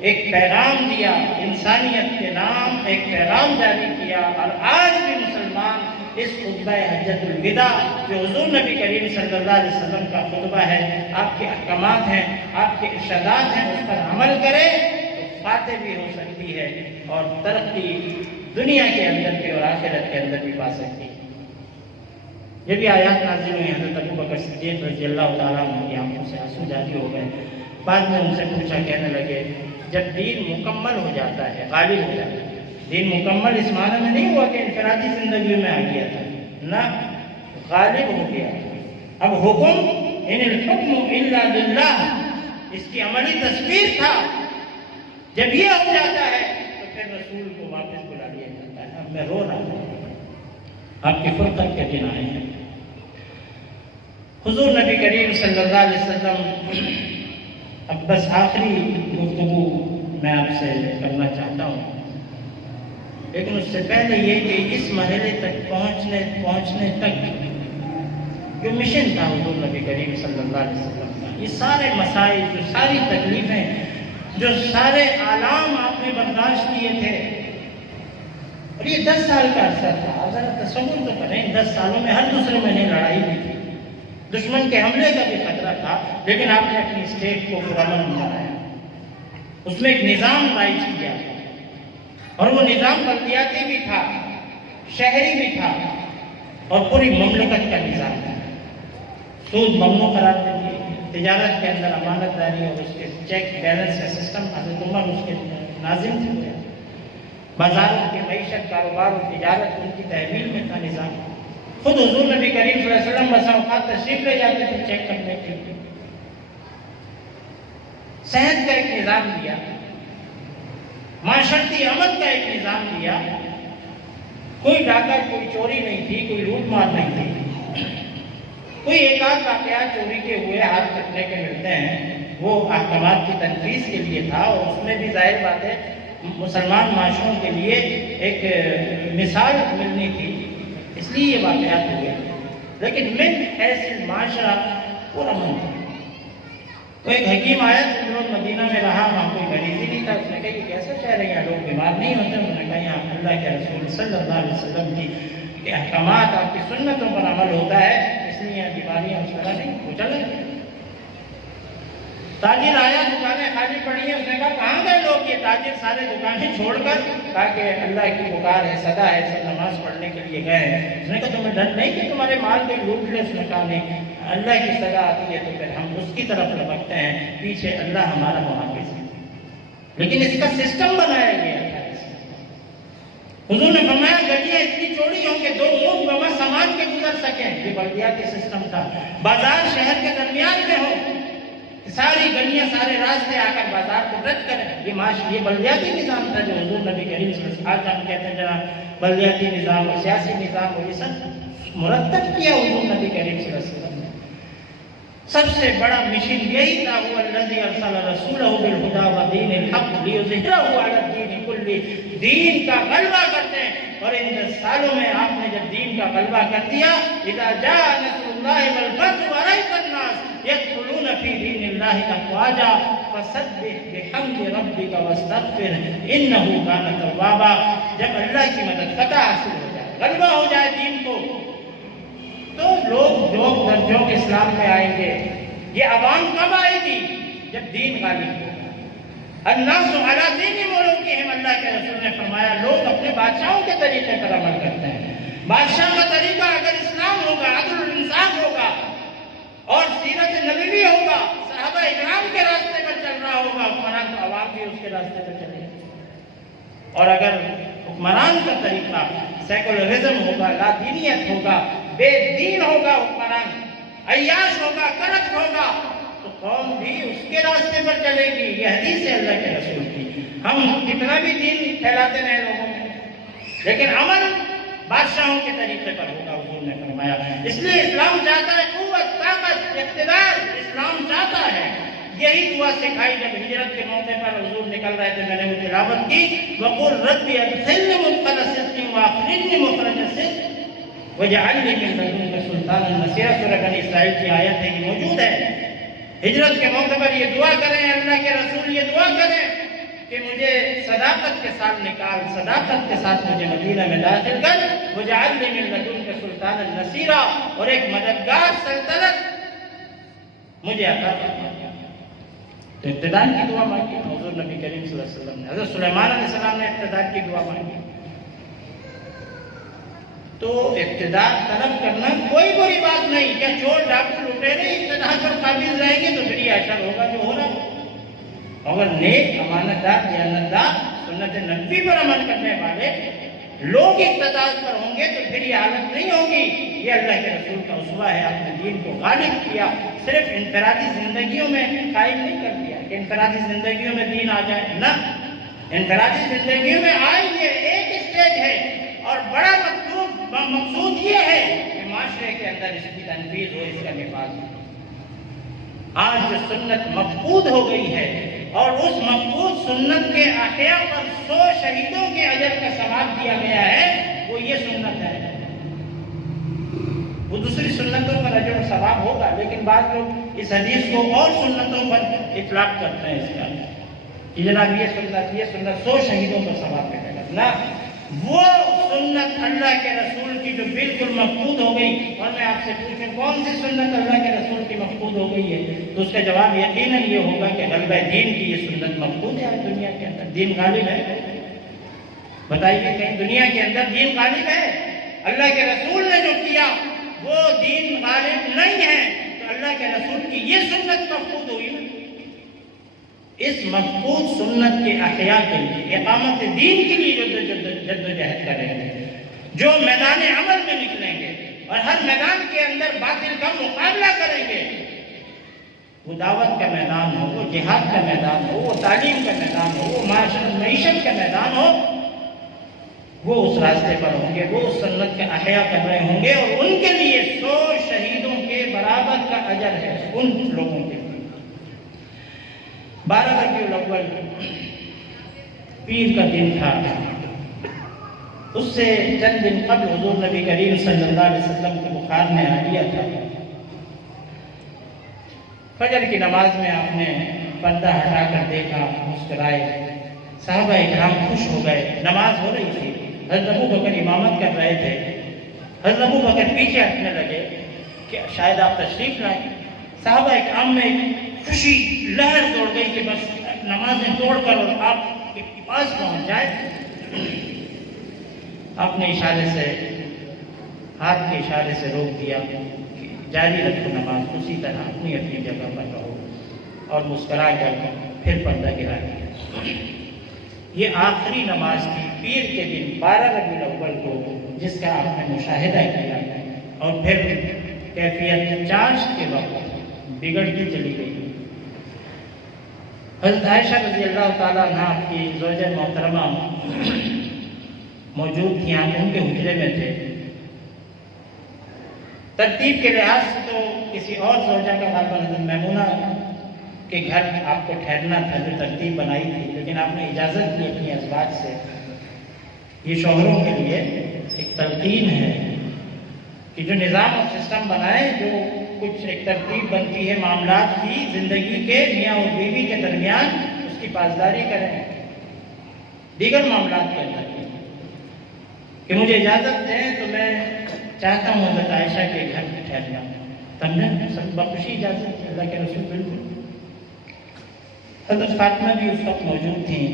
ایک پیغام دیا، انسانیت کے نام ایک پیغام جاری کیا۔ اور آج بھی مسلمان اس خطبہ حجۃ الوداع جو حضور نبی کریم صلی اللہ علیہ وسلم کا خطبہ ہے، آپ کے احکامات ہیں، آپ کے ارشادات ہیں، اس پر عمل کرے تو فاتح بھی ہو سکتی ہے اور ترقی دنیا کے اندر بھی اور آخرت کے اندر بھی پا سکتی ہے۔ یہ بھی آیات نازل ہوئی، حضرت ابوبکر صدیق رضی اللہ تعالیٰ عنہ کی آنکھوں سے آنسو جاری ہو گئے۔ بعد میں ان سے پوچھا، کہنے لگے جب دین مکمل ہو جاتا ہے، غالب ہو جاتا ہے، دین مکمل اس معنی میں نہیں ہوا کہ انفرادی زندگی میں آ گیا تھا، نہ، غالب ہو گیا۔ اب حکم ان الحکم الا للہ، اس کی عملی تصویر تھا۔ جب یہ ہو جاتا ہے تو پھر رسول کو واپس بلا لیا جاتا ہے۔ اب میں رو رہا ہوں، آپ کی فرقت کے دن آئے ہیں۔ حضور نبی کریم صلی اللہ علیہ وسلم، اب بس آخری گفتگو میں آپ سے کرنا چاہتا ہوں، لیکن اس سے پہلے یہ کہ اس مرحلے تک پہنچنے تک جو مشن تھا حضور نبی کریم صلی اللہ علیہ وسلم کا، یہ سارے مسائل، جو ساری تکلیفیں، جو سارے آلام آپ نے برداشت کیے تھے، اور یہ 10 سال کا عرصہ تھا۔ ذرا تصور تو کریں، 10 سالوں میں ہر دوسرے مہینے لڑائی بھی تھی، دشمن کے حملے کا بھی خطرہ تھا، لیکن آپ نے اپنی اسٹیٹ کو پرامن بنایا، اس میں ایک نظام رائج کیا، اور وہ نظام بلدیاتی بھی تھا، شہری بھی تھا، اور پوری مملکت کا نظام تھا۔ سود ممنوع قرار دے دیے، تجارت کے اندر امانت داری اور اس کے چیک بیلنس کا سسٹم حضرت عمر اس کے ناظم تھے۔ بازاروں کی معیشت، کاروبار اور تجارت ان کی تحویل میں تھا نظام۔ خود حضور نبی کریم صلی اللہ علیہ وسلم بسا اوقات تشریف لے جاتے تھے چیک کرنے کے لیے۔ صحت کا ایک نظام دیا، معاشرتی امن کا ایک نظام دیا، کوئی ڈاکہ، کوئی چوری نہیں تھی، کوئی لوٹ مار نہیں تھی۔ کوئی ایک آدھ واقعات چوری کے ہوئے ہاتھ کٹنے کے ملتے ہیں، وہ احکامات کی تنفیذ کے لیے تھا، اور اس میں بھی ظاہر بات ہے مسلمان معاشروں کے لیے ایک مثال ملنی تھی، اس لیے یہ واقعات ہوئے، لیکن من حیث معاشرہ پورا من تھا۔ تو ایک حکیم آیا، جو لوگ مدینہ میں رہا، وہاں کوئی مریض ہی نہیں تھا، اس نے کہا یہ کیسا شہر ہے، یہاں لوگ بیمار نہیں ہوتے؟ انہوں نے کہا یہاں اللہ کے رسول صلی اللہ علیہ وسلم کی احکامات، آپ کی سنتوں پر عمل ہوتا ہے، اس لیے یہاں بیماریاں اس طرح نہیں، وہ چلیں گے۔ تاجر آیا، دکانیں خالی پڑی ہیں، اس نے کہا کہاں گئے لوگ؟ یہ تاجر سارے دکانیں چھوڑ کر، کہا کہ اللہ کی پکار ہے، صدا ہے، سب نماز پڑھنے کے لیے گئے ہیں۔ اس نے کہا تمہیں ڈر نہیں کہ تمہارے مال کوئی لوٹ لے؟ اس نے کہا نہیں، اللہ کی صدا آتی ہے تو پھر ہم اس کی طرف لپکتے ہیں، پیچھے اللہ ہمارا محافظ ہے۔ لیکن اس کا سسٹم بنایا گیا تھا۔ حضور نے فرمایا گلیاں اتنی چوڑی ہوں کہ 2 اونٹ بما سامان کے گزر سکیں، یہ بلدیاتی سسٹم تھا۔ بازار شہر کے درمیان میں ہو، ساری گلیاں، سارے راستے آ کر بازار کو ٹچ کریں، یہ بلدیاتی نظام تھا جو حضور نبی کریم صلی اللہ علیہ وسلم، آج ہم کہتے ہیں جناب بلدیاتی نظام اور سیاسی نظام، اور یہ سب مرتب کیا حضور نبی کریم صلی اللہ علیہ وسلم نے۔ سب سے بڑا مشن یہی تھا، هو الذی ارسل رسولہ بالہدی ودین الحق لیظہرہ علی الدین کلہ، دین کا غلبہ کرتے ہیں۔ اور ان 10 سالوں میں آپ نے جب دین کا غلبہ کر دیا، اذا جاء نصر اللہ والفتح ورأیت الناس یدخلون فی دین اللہ افواجا فسبح بحمد ربک واستغفر انہ کان توابا۔ جب اللہ کی مدد، فتح حاصل ہو جائے، غلبہ ہو جائے دین کو، تو لوگ جوک در جوک اسلام میں آئیں گے۔ یہ عوام کب آئے گی؟ جب دین غالب ہوگا۔ الناس علی دین ملوکہم، اللہ کے رسول نے فرمایا لوگ اپنے بادشاہوں کے طریقے پر عمل کرتے ہیں۔ بادشاہ کا طریقہ اگر اسلام ہوگا، عدل و انصاف ہوگا، اور سیرت نبوی ہوگا، صحابہ اکرام کے راستے پر چل رہا ہوگا، حکمران تو عوام بھی اس کے راستے پر چلے گا۔ اور اگر حکمران کا طریقہ سیکولرزم ہوگا، لا دینیت ہوگا، بے دین ہوگا حکمران، عیاش ہوگا، کرپٹ ہوگا، تو قوم بھی اس کے راستے پر چلے گی. یہ حدیث ہے اللہ کے رسول کی. ہم کتنا بھی دین پھیلاتے رہے لوگوں میں، لیکن عمل بادشاہوں کے طریقے پر ہوگا. حضور نے فرمایا اس لیے اسلام چاہتا ہے قوت، طاقت، اقتدار. اسلام چاہتا ہے. یہی دعا سکھائی جب ہجرت کے موقع پر حضور نکل رہے تھے. میں نے وہ تلاوت کی، وَقُلْ رَبِّ أَدْخِلْنِي مُدْخَلَ صِدْقٍ وَأَخْرِجْنِي مُخْرَجَ صِدْقٍ وَاجْعَلْنِي مِن لَّدُنكَ سُلْطَانًا نَصِيرًا. سورہ بنی اسرائیل کی آیت ہے، یہ موجود ہے. ہجرت کے موقع پر یہ دعا کریں، اللہ کے رسول یہ دعا کریں کہ مجھے صداقت کے ساتھ نکال، صداقت کے ساتھ مجھے مدینہ میں داخل کر. وَاجْعَلْنِي مِن لَّدُنكَ سُلْطَانًا نَصِيرًا، اور ایک مددگار سلطنت مجھے عطا فرما. تو اقتدار کی دعا مانگی حضور نبی کریم صلی اللہ علیہ وسلم نے. حضرت سلیمان علیہ السلام نے اقتدار کی دعا مانگی. تو اقتدار طلب کرنا کوئی بری بات نہیں. کیا چور ڈاکو لٹیرے اقتدار پر قابل رہیں گے تو پھر یہ اشر ہوگا جو ہو رہا ہے. اگر نیک، امانتدار، دیانتدار، سنت نبوی پر عمل کرنے والے لوگ اقتدار پر ہوں گے تو پھر یہ حالت نہیں ہوگی. یہ اللہ کے رسول کا اسوہ ہے. آپ نے دین کو غالب کیا، صرف انفرادی زندگیوں میں قائم نہیں کر دیا کہ انفرادی زندگیوں میں دین آ جائے. نہ، انفرادی زندگیوں میں آئے یہ ایک اسٹیج ہے، اور بڑا مقصود یہ ہے کہ معاشرے کے اندر اس کی تنفیذ ہو، اس کا نفاذ ہو. آج جو سنت مفقود ہو گئی ہے، اور اس مفقود سنت کے احیاء پر 100 شہیدوں کے اجر کا ثواب دیا گیا ہے، وہ یہ سنت ہے. وہ دوسری سنتوں پر اجر و ثواب ہوگا، لیکن بعض لوگ اس حدیث کو اور سنتوں پر اطلاق کرتے ہیں. اس کا کہ جناب یہ سنت 100 شہیدوں پر ثواب ملے گا. نہ، وہ سنت اللہ کے رسول کی جو بالکل مفقود ہو گئی. اور میں آپ سے پوچھوں کون سی سنت اللہ کے رسول کی مفقود ہو گئی ہے، تو اس کا جواب یقیناً یہ ہوگا کہ غلبہ دین کی یہ سنت مفقود ہے. دنیا کے اندر دین غالب ہے؟ بتائیے کہیں دنیا کے اندر دین غالب ہے؟ اللہ کے رسول نے جو کیا وہ دین غالب نہیں ہے، تو اللہ کے رسول کی یہ سنت مفقود ہوئی نا. اس مفقود سنت کے احیاء کے لیے، اقامت دین کے لیے جو جدوجہد کریں گے، جو میدان عمل میں نکلیں گے اور ہر میدان کے اندر باطل کا مقابلہ کریں گے، وہ دعوت کا میدان ہو، وہ جہاد کا میدان ہو، وہ تعلیم کا میدان ہو، وہ معیشت کا میدان ہو، وہ اس راستے پر ہوں گے، وہ اس سنت کا احیاء کر رہے ہوں گے. اور ان کے لیے 100 شہیدوں کے برابر کا اجر ہے. ان لوگوں کے 12 ربیع الاول پیر کا دن تھا. اس سے چند دن قبل حضور نبی کریم صلی اللہ علیہ وسلم کو بخار نے آ لیا تھا. فجر کی نماز میں آپ نے پردہ ہٹا کر دیکھا، مسکرائے. صحابہ اکرام خوش ہو گئے. نماز ہو رہی تھی، حضرت ابو بکر امامت کر رہے تھے. حضرت ابو بکر پیچھے ہٹنے لگے کہ شاید آپ تشریف لائیں. صحابہ اکرام میں خوشی لہر دوڑ گئی کہ بس نمازیں توڑ کر اور آپ کے پاس پہنچ جائے. آپ نے اشارے سے، ہاتھ کے اشارے سے روک دیا کہ جاری رکھو نماز، اسی طرح اپنی جگہ پر رہو، اور مسکرا کر پھر پردہ گرا دیا. یہ آخری نماز تھی پیر کے دن 12 ربیع الاول کو، جس کا آپ نے مشاہدہ کیا. اور پھر کیفیت چاش کے وقت بگڑتی چلی گئی. حضرت عائشہ رضی اللہ تعالیٰ عنہ کی زوجہ محترمہ موجود تھیں. آپ ان کے حجرے میں تھے. ترتیب کے لحاظ سے تو کسی اور زوجہ کا حضرت میمونہ کے گھر آپ کو ٹھہرنا تھا، جو ترتیب بنائی تھی، لیکن آپ نے اجازت لی اپنی ازواج سے. یہ شوہروں کے لیے ایک تلقین ہے کہ جو نظام اور سسٹم بنائے، جو کچھ ایک ترتیب بنتی ہے معاملات کی زندگی کے میاں اور بیوی کے درمیان، اس کی پاسداری کریں. دیگر معاملات کے اندر کہ مجھے اجازت دیں تو میں چاہتا ہوں حضرت عائشہ کے گھر میں ٹھہرنا. تم نے سب بخوشی اجازت دی. اللہ کے رسول بالکل. حضرت فاطمہ بھی اس وقت موجود تھیں.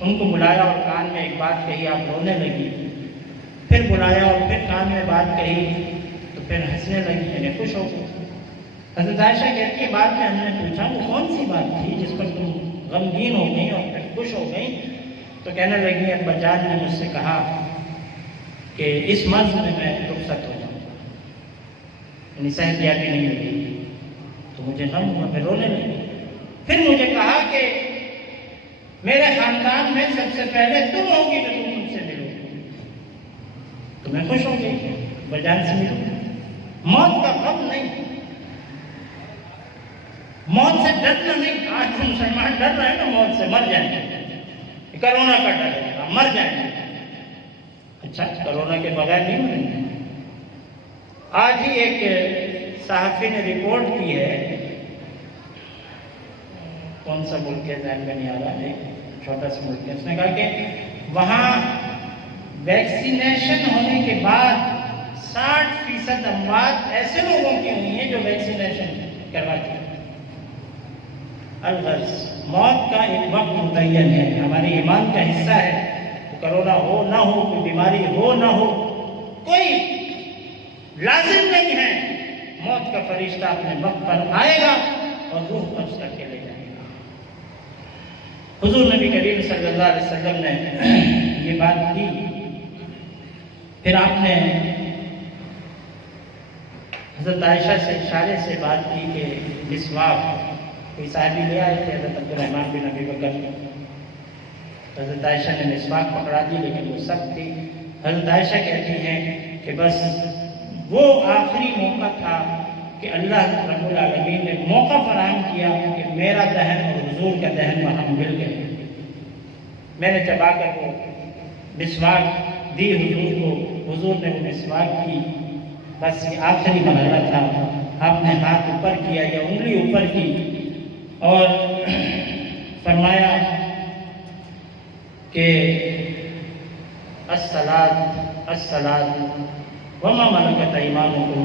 ان کو بلایا اور کان میں ایک بات کہی، آپ رونے لگی. پھر بلایا اور پھر کان میں بات کہی تو پھر ہنسنے لگی، یعنی خوش ہو گئی. حضرت عائشہ کہتی ہے بعد میں ہم نے پوچھا وہ کون سی بات تھی جس پر تم غمگین ہو گئی اور پھر خوش ہو گئی؟ تو کہنے لگی ابا جان نے مجھ سے کہا کہ اس مرض میں رخصت ہو جاؤں، یعنی صحت یابی نہیں لگی. تو تو مجھے غم ہوا، میں رونے لگی۔ پھر مجھے کہا کہ میرے خاندان میں سب سے پہلے تم ہوگی جو تم مجھ سے ملو گی۔ تو میں خوش ہو گئی، بجان سے ملوں۔ موت کا غم نہیں، موت سے ڈرنا نہیں۔ آج تو مسلمان ڈر رہے ہیں نا موت سے، مر جائیں گے، کرونا کا ڈر ہے، مر جائیں گے۔ اچھا، کرونا کے بغیر نہیں مریں گے۔ آج ہی ایک صحافی نے رپورٹ کی ہے، کون سا ملک ہے ذہن میں نہیں آ رہا ہے، چھوٹا سا ملک ہے، اس نے کہا کہ وہاں ویکسینیشن ہونے کے بعد 60% اموات ایسے لوگوں کی ہوئی ہیں جو ویکسینیشن کروا چکے۔ الغرض موت کا ایک وقت متعین ہے، ہمارے ایمان کا حصہ ہے۔ کرونا ہو نہ ہو، کوئی بیماری ہو نہ ہو، کوئی لازم نہیں ہے، موت کا فرشتہ اپنے وقت پر آئے گا اور روح قبض کر کے لے جائے گا۔ حضور نبی کریم صلی اللہ علیہ وسلم نے یہ بات کی۔ پھر آپ نے حضرت عائشہ سے اشارے سے بات کی کہ مسواک، کوئی صحابی لے آئے تھے حضرت عبد الرحمن بن ابی بکر، حضرت عائشہ نے مسواک پکڑا دی لیکن وہ سخت تھی۔ حضرت عائشہ کہتی ہیں کہ بس وہ آخری موقع تھا کہ اللہ رب العالمین نے موقع فراہم کیا کہ میرا دہن اور حضور کا دہن وہاں مل گئے۔ میں نے چبا کر وہ مسواک دی حضور کو، حضور نے وہ مسواک کی۔ بس یہ آخری مرحلہ تھا، آپ نے ہاتھ اوپر کیا یا انگلی اوپر کی اور فرمایا کہ الصلاۃ الصلاۃ وما ملکت ایمانکم،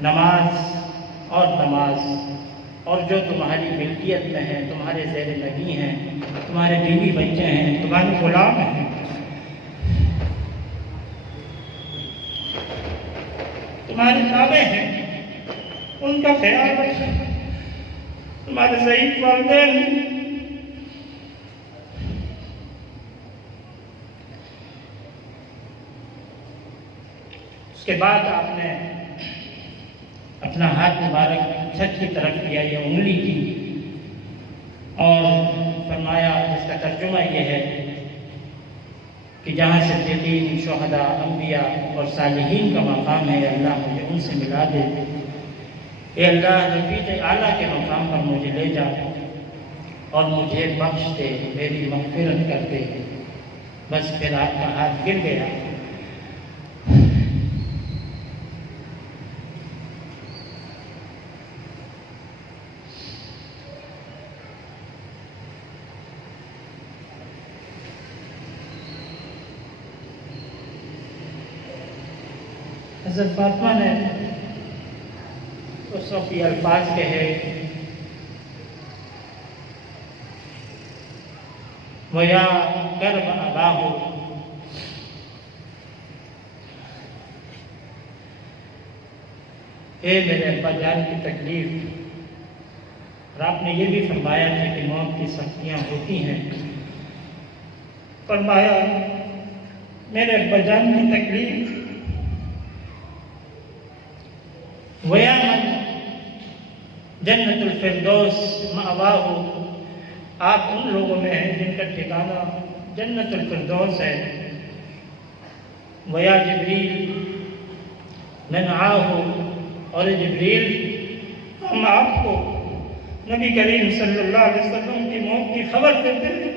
نماز اور نماز اور جو تمہاری ملکیت میں ہیں، تمہارے زیر نگی ہیں، تمہارے بیوی بچے ہیں، تمہارے غلام ہیں، تمہارے تابع ہیں، ان کا خیال رکھیں، تمہارے ضعیف والدین ہیں۔ اس کے بعد آپ نے اپنا ہاتھ مبارک چھت کی طرف کیا یا انگلی کی اور فرمایا، جس کا ترجمہ یہ ہے کہ جہاں صدیقین، شہداء، انبیاء اور صالحین کا مقام ہے، اللہ مجھے ان سے ملا دے، اے اللہ رفیق اعلیٰ کے مقام پر مجھے لے جا اور مجھے بخش دے، میری مغفرت کر دے۔ بس پھر آپ کا ہاتھ گر گیا۔ حضرت فاطمہ نے اس وقت یہ الفاظ کہے، وَيَا كَرْبَ أَبَاهُ، اے میرے ابا جان کی تکلیف۔ اور آپ نے یہ بھی فرمایا تھا کہ موت کی سختیاں ہوتی ہیں۔ فرمایا میرے ابا جان کی تکلیف، وَيَا مَنْ جنت الفردوس مأواہ، آپ ان لوگوں میں ہیں جن کا ٹھکانہ جنت الفردوس ہے۔ وَيَا جبریل نَنْعَاهُ، اور جبریل ہم آپ کو نبی کریم صلی اللہ علیہ وسلم کی موت کی خبر دیتے ہیں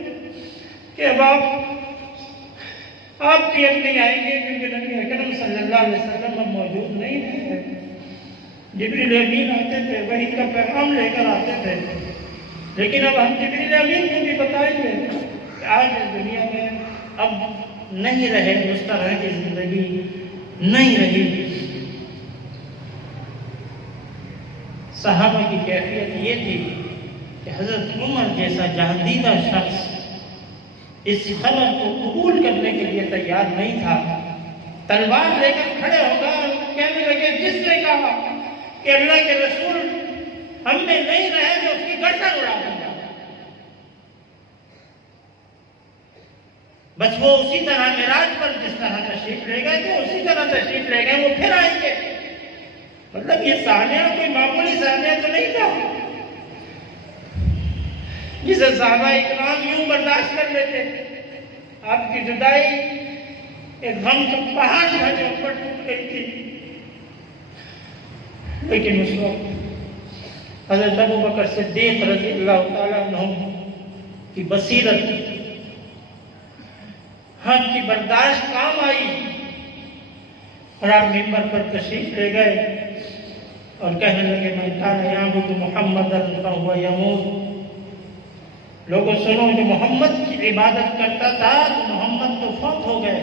کہ اب آپ بھی اب نہیں آئیں گے، کیونکہ نبی اکرم صلی اللہ علیہ وسلم اب موجود نہیں ہیں۔ جبریل امین آتے تھے، وحی کا پیغام لے کر آتے تھے، لیکن اب ہم جبریل امین کو بھی بتائیں گے کہ آج اس دنیا میں اب نہیں رہے، اس طرح کی زندگی نہیں رہی۔ صحابہ کی کیفیت یہ تھی کہ حضرت عمر جیسا جہاندیدہ شخص اس خبر کو قبول کرنے کے لیے تیار نہیں تھا۔ تلوار لے کر کھڑے ہو کر کہنے لگے، جس نے کہا کہ اللہ کے رسول ہم میں نہیں رہے، جو اس کی گردن اڑا دوں گا۔ بس وہ اسی طرح معراج پر جس طرح تشریف لے گئے تھے، اسی طرح تشریف لے گئے، وہ پھر آئیں گے۔ مطلب یہ سانحہ کوئی معمولی سانحہ تو نہیں تھا جسے صحابہ اکرام یوں برداشت کر لیتے. آپ کی جدائی ایک غم کا پہاڑ تھا جو اوپر ٹوٹ گئی تھی. لیکن اس وقت حضرت ابوبکر صدیق رضی اللہ تعالیٰ عنہ کی بصیرت، حق کی برداشت کام آئی اور آپ منبر پر تشریف لے گئے اور کہنے لگے من کان یعبد محمدا فهو یموت. لوگوں سنو، جو محمد کی عبادت کرتا تھا تو محمد تو فوت ہو گئے.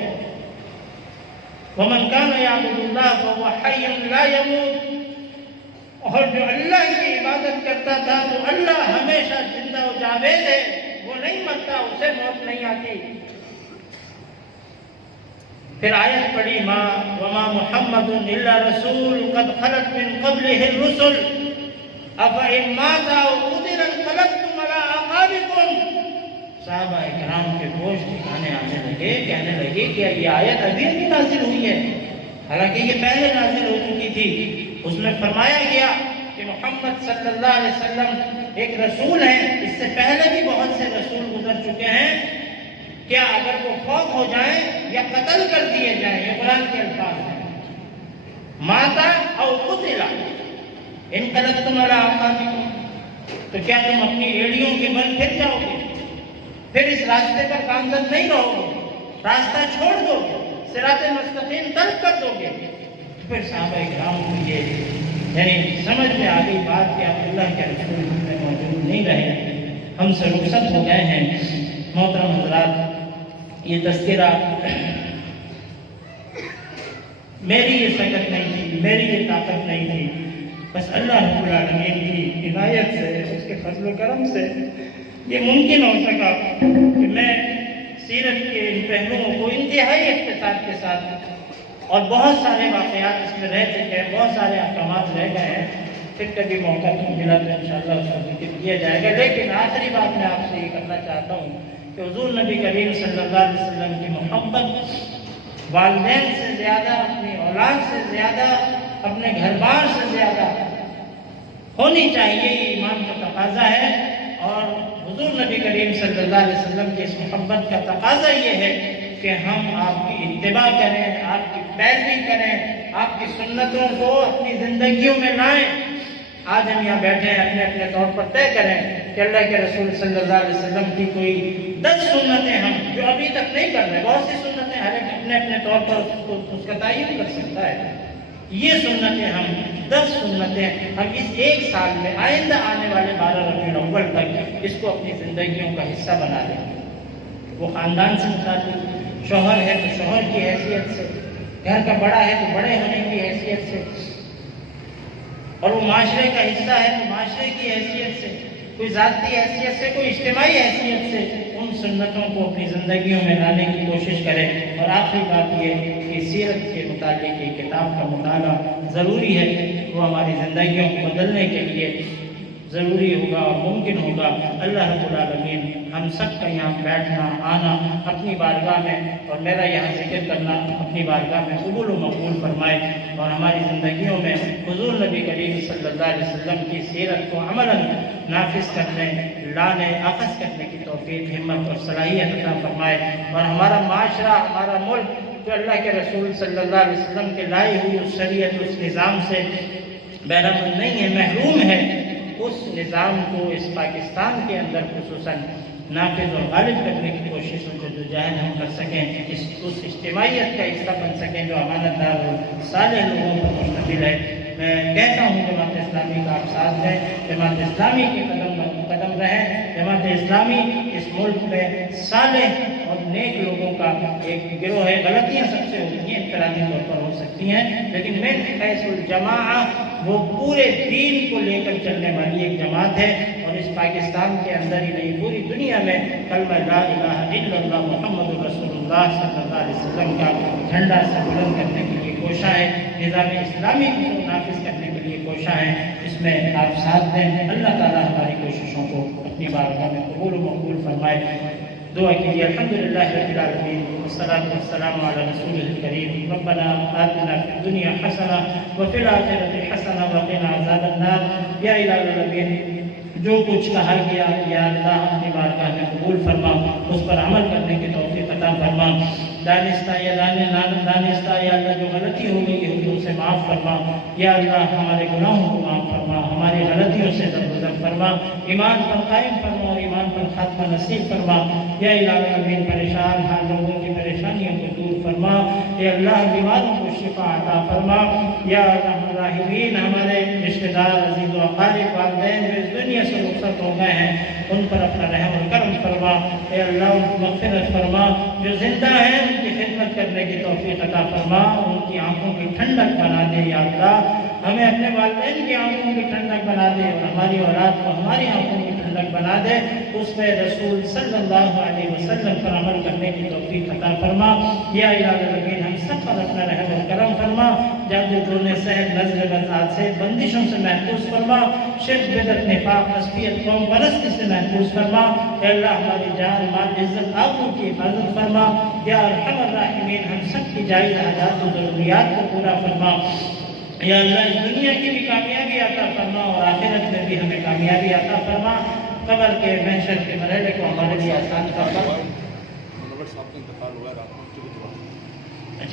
ومن کان یعبد اللہ فهو حی لا یموت. اور جو اللہ کی عبادت کرتا تھا تو اللہ ہمیشہ زندہ و جاوید ہے، وہ نہیں مرتا، اسے موت نہیں آتی. پھر آیت پڑھی وما محمد الا رسول قد خلت من قبله الرسل افإن مات أو قتل انقلبتم على أعقابكم. صحابہ اکرام کے گوش دکھانے آنے لگے، کہنے لگے کہ یہ آیت ابھی بھی نازل ہوئی ہے، حالانکہ یہ پہلے نازل ہو چکی تھی. اس میں فرمایا گیا کہ محمد صلی اللہ علیہ وسلم ایک رسول ہیں، اس سے پہلے بھی بہت سے رسول گزر چکے ہیں. کیا اگر وہ فوت ہو جائیں یا قتل کر دیے جائیں، یہ قرآن کے الفاظ ہیں، ماتا او قتلا انقلبتم علی اعقابکم، تو کیا تم اپنی ایڑیوں کے بل پھر جاؤ گے، پھر اس راستے پر گامزن نہیں رہو گے، راستہ چھوڑ دو گے، صراط مستقیم ترک کر دو گے؟ پھر صحابہ کرام کو یہ یعنی سمجھ میں آ گئی بات کہ آپ اللہ کے رسول میں موجود نہیں رہے، ہم سے رخصت ہو گئے ہیں. محترم حضرات، یہ تذکرہ میری یہ سکت نہیں تھی، میری یہ طاقت نہیں تھی، بس اللہ رب العالمین کی عنایت سے، اس کے فضل و کرم سے یہ ممکن ہو سکا کہ میں سیرت کے ان پہلوؤں کو انتہائی اختصار کے ساتھ، اور بہت سارے واقعات اس میں رہ چکے ہیں، بہت سارے احکامات رہ گئے ہیں، پھر کبھی موقع ملا تو انشاءاللہ اس کو ذکر کیا جائے گا. لیکن آخری بات میں آپ سے یہ کرنا چاہتا ہوں کہ حضور نبی کریم صلی اللہ علیہ وسلم کی محبت والدین سے زیادہ، اپنی اولاد سے زیادہ، اپنے گھر بار سے زیادہ ہونی چاہیے، یہ ایمان کا تقاضا ہے. اور حضور نبی کریم صلی اللہ علیہ وسلم کی اس محبت کا تقاضا یہ ہے کہ ہم آپ کی اتباع کریں، آپ کی پیروی کریں، آپ کی سنتوں کو اپنی زندگیوں میں لائیں. آج ہم یہاں بیٹھے ہیں، اپنے اپنے طور پر طے کریں کہ اللہ کے رسول صلی اللہ علیہ وسلم کی کوئی 10 سنتیں ہم جو ابھی تک نہیں کر رہے، بہت سی سنتیں ہر ایک اپنے اپنے طور پر اس کا تعین کر سکتا ہے. یہ سنتیں ہم 10 سنتیں ہم اس ایک سال میں آئندہ آنے والے 12 ربیع الاول تک اس کو اپنی زندگیوں کا حصہ بنا لیں. وہ خاندان سے متعلق، شوہر ہے تو شوہر کی حیثیت سے، گھر کا بڑا ہے تو بڑے ہونے کی حیثیت سے، اور وہ معاشرے کا حصہ ہے تو معاشرے کی حیثیت سے، کوئی ذاتی حیثیت سے، کوئی اجتماعی حیثیت سے ان سنتوں کو اپنی زندگیوں میں لانے کی کوشش کریں. اور آخری بات یہ کہ سیرت کے متعلق یہ کتاب کا مطالعہ ضروری ہے، وہ ہماری زندگیوں کو بدلنے کے لیے ضروری ہوگا اور ممکن ہوگا. اللہ رب العالمین ہم سب کا یہاں بیٹھنا آنا اپنی بارگاہ میں اور میرا یہاں ذکر کرنا اپنی بارگاہ میں قبول و مقبول فرمائے، اور ہماری زندگیوں میں حضور نبی کریم صلی اللہ علیہ وسلم کی سیرت کو عملاً نافذ کرنے، لانے، اخذ کرنے کی توفیق، ہمت اور صلاحیت عطا فرمائے. اور ہمارا معاشرہ، ہمارا ملک جو اللہ کے رسول صلی اللہ علیہ وسلم کے لائی ہوئی اس شریعت، اس نظام سے بہرمند نہیں ہے، محروم ہے، اس نظام کو اس پاکستان کے اندر خصوصاً نافذ اور غالب کرنے کی کوشش کو جو جاہد ہم کر سکیں، اس اجتماعیت کا حصہ بن سکیں جو امانت دار اور صالح لوگوں پر مشتمل ہے. میں کہتا ہوں جماعت اسلامی کا آپ ساتھ ہیں، جماعت اسلامی کے قدم رہیں. جماعت اسلامی اس ملک میں صالح اور نیک لوگوں کا ایک گروہ ہے. غلطیاں سب سے ہوتی ہیں، انفرادی طور پر ہو سکتی ہیں، لیکن من حیث الجماعہ وہ پورے دین کو لے کر چلنے والی ایک جماعت ہے. اور اس پاکستان کے اندر ہی نہیں، پوری دنیا میں کلمہ لا الہ الا اللہ محمد رسول اللہ صلی اللہ علیہ وسلم کا جھنڈا سے بلند کرنے کے لیے کوشاں ہے، نظام اسلامی کو نافذ کرنے کے لیے کوشاں ہے. اس میں آپ ساتھ دیں. اللہ تعالیٰ ہماری کوششوں کو اپنی بارگاہ میں قبول و مقبول فرمائے. دعا کیجیے. الحمدللہ رب العالمین والصلاة والسلام علی رسول الکریم. ربنا آتنا فی الدنیا حسنہ وفی الآخرۃ حسنہ وقنا عذاب النار. یا الہ العالمین جو کچھ کہا گیا یا اللہ اپنی بارگاہ میں قبول فرما, اس پر عمل کرنے کی توفیق عطا فرما. دانستہ یا دانستہ یا اللہ جو غلطی ہو گئی ہے ان سے معاف فرما. یا اللہ ہمارے گناہوں کو معاف فرما, ہماری غلطیوں سے درگزر فرما, ایمان پر قائم فرما اور ایمان پر خاتمہ نصیب فرما. یا الہ العالمین پریشان حال لوگوں کی پریشانیوں کو دور فرما. یا اللہ بیماروں کو شفا عطا فرما. یا ارحم الراحمین ہمارے رشتہ دار عزیز و اقارب والدین جو اس دنیا سے رخصت ہو گئے ہیں ان پر اپنا رحم و کرم فرما. اے اللہ ان کو مغفرت فرما. جو زندہ ہیں ان کی خدمت کرنے کی توفیق عطا فرما, ان کی آنکھوں کی ٹھنڈک بنا دے. یا اللہ ہمیں اپنے والدین کی آنکھوں کی ٹھنڈک بنا دے اور ہماری اولاد کو ہماری آنکھوں کی ٹھنڈک بنا دے. اس پہ رسول صلی اللہ علیہ وسلم پر عمل کرنے کی توفیق عطا فرما. یا الہ العالمین ہم سب پر اپنا رحم و کرم فرما. جادو ٹونے سحر نظر بد سے بندشوں سے محفوظ فرما. شرک بدعت نفاق عصبیت قوم پرستی سے محفوظ فرما. اے اللہ ہماری جان مال عزت آبرو کی حفاظت فرما. یا ارحم الراحمین ہم سب کی جائز حاجات و ضروریات کو پورا فرما. یا اللہ اس دنیا کی بھی کامیابی عطا فرما اور آخرت میں بھی ہمیں کامیابی عطا فرما. قبر کے محشر کے مرحلے کو ہمارے لیے آسان فرما.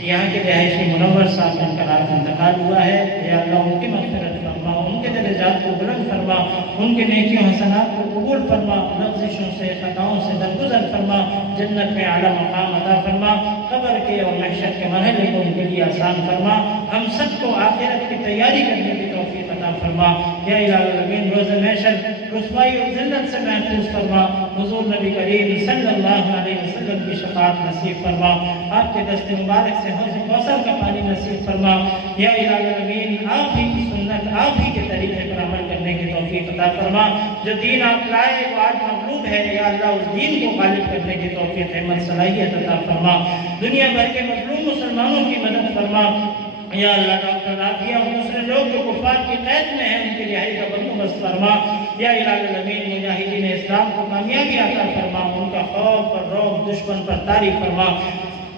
یہاں کے رہائشی منور صاحب ان کا رات انتقال ہوا ہے. یا اللہ ان کی مغفرت فرما, ان کے درجات کو بلند فرما, ان کے نیکیوں حسنات کو قبول فرما, لغزشوں سے خطاؤں سے درگزر فرما, جنت میں اعلیٰ مقام عطا فرما. قبر کے اور محشر کے مرحلے کو ان کے لیے آسان فرما. ہم سب کو آخرت کی تیاری کرنے کی توفیق عطا فرما. یا الہ العالمین روز محشر رسوائی اور ذلت سے محفوظ فرما. حضور نبی کریم صلی اللہ علیہ وسلم کی شفاعت نصیب فرما. آپ کے دست مبارک سے حوض کوثر کا پانی نصیب فرما. یا الہ العالمین آپ ہی کی سنت آپ ہی کے طریقے پر عمل کرنے کی توفیق عطا فرما. جو دین آپ لائے وہ آج مغلوب ہے. یا اللہ اس دین کو غالب کرنے کی توفیق ہمت صلاحیت عطا فرما. دنیا بھر کے مظلوم مسلمانوں کی مدد فرما. یا اللہ ڈاکٹر عافیہ اور دوسرے لوگ جو کفار کی قید میں ہیں ان کی رہائی کا بندوبست فرما. یا الہ العالمین مجاہدین اسلام کو کامیابی عطا فرما. ان کا خوف اور رعب دشمن پر طاری فرما.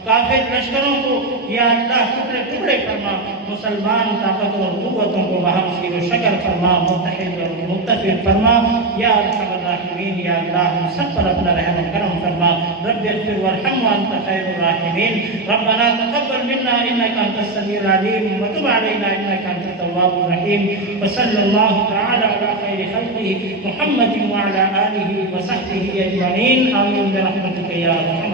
کافر لشکروں کو یا اللہ ٹکڑے ٹکڑے فرما. مسلمان طاقتوں اور قوتوں کو بہم شیر و شکر فرما. متحد اور متفق فرما. یا ارحم الراحمین یا اللہ ہم سب پر اپنا رحم و کرم فرما. رب اغفر وارحم وانت خیر الراحمین. ربنا تقبل منا انك انت السميع العليم وتب علينا انك انت التواب الرحيم. وصلى الله تعالى على خير خلقه محمد وعلى اله وصحبه اجمعين. آمين برحمتك يا ارحم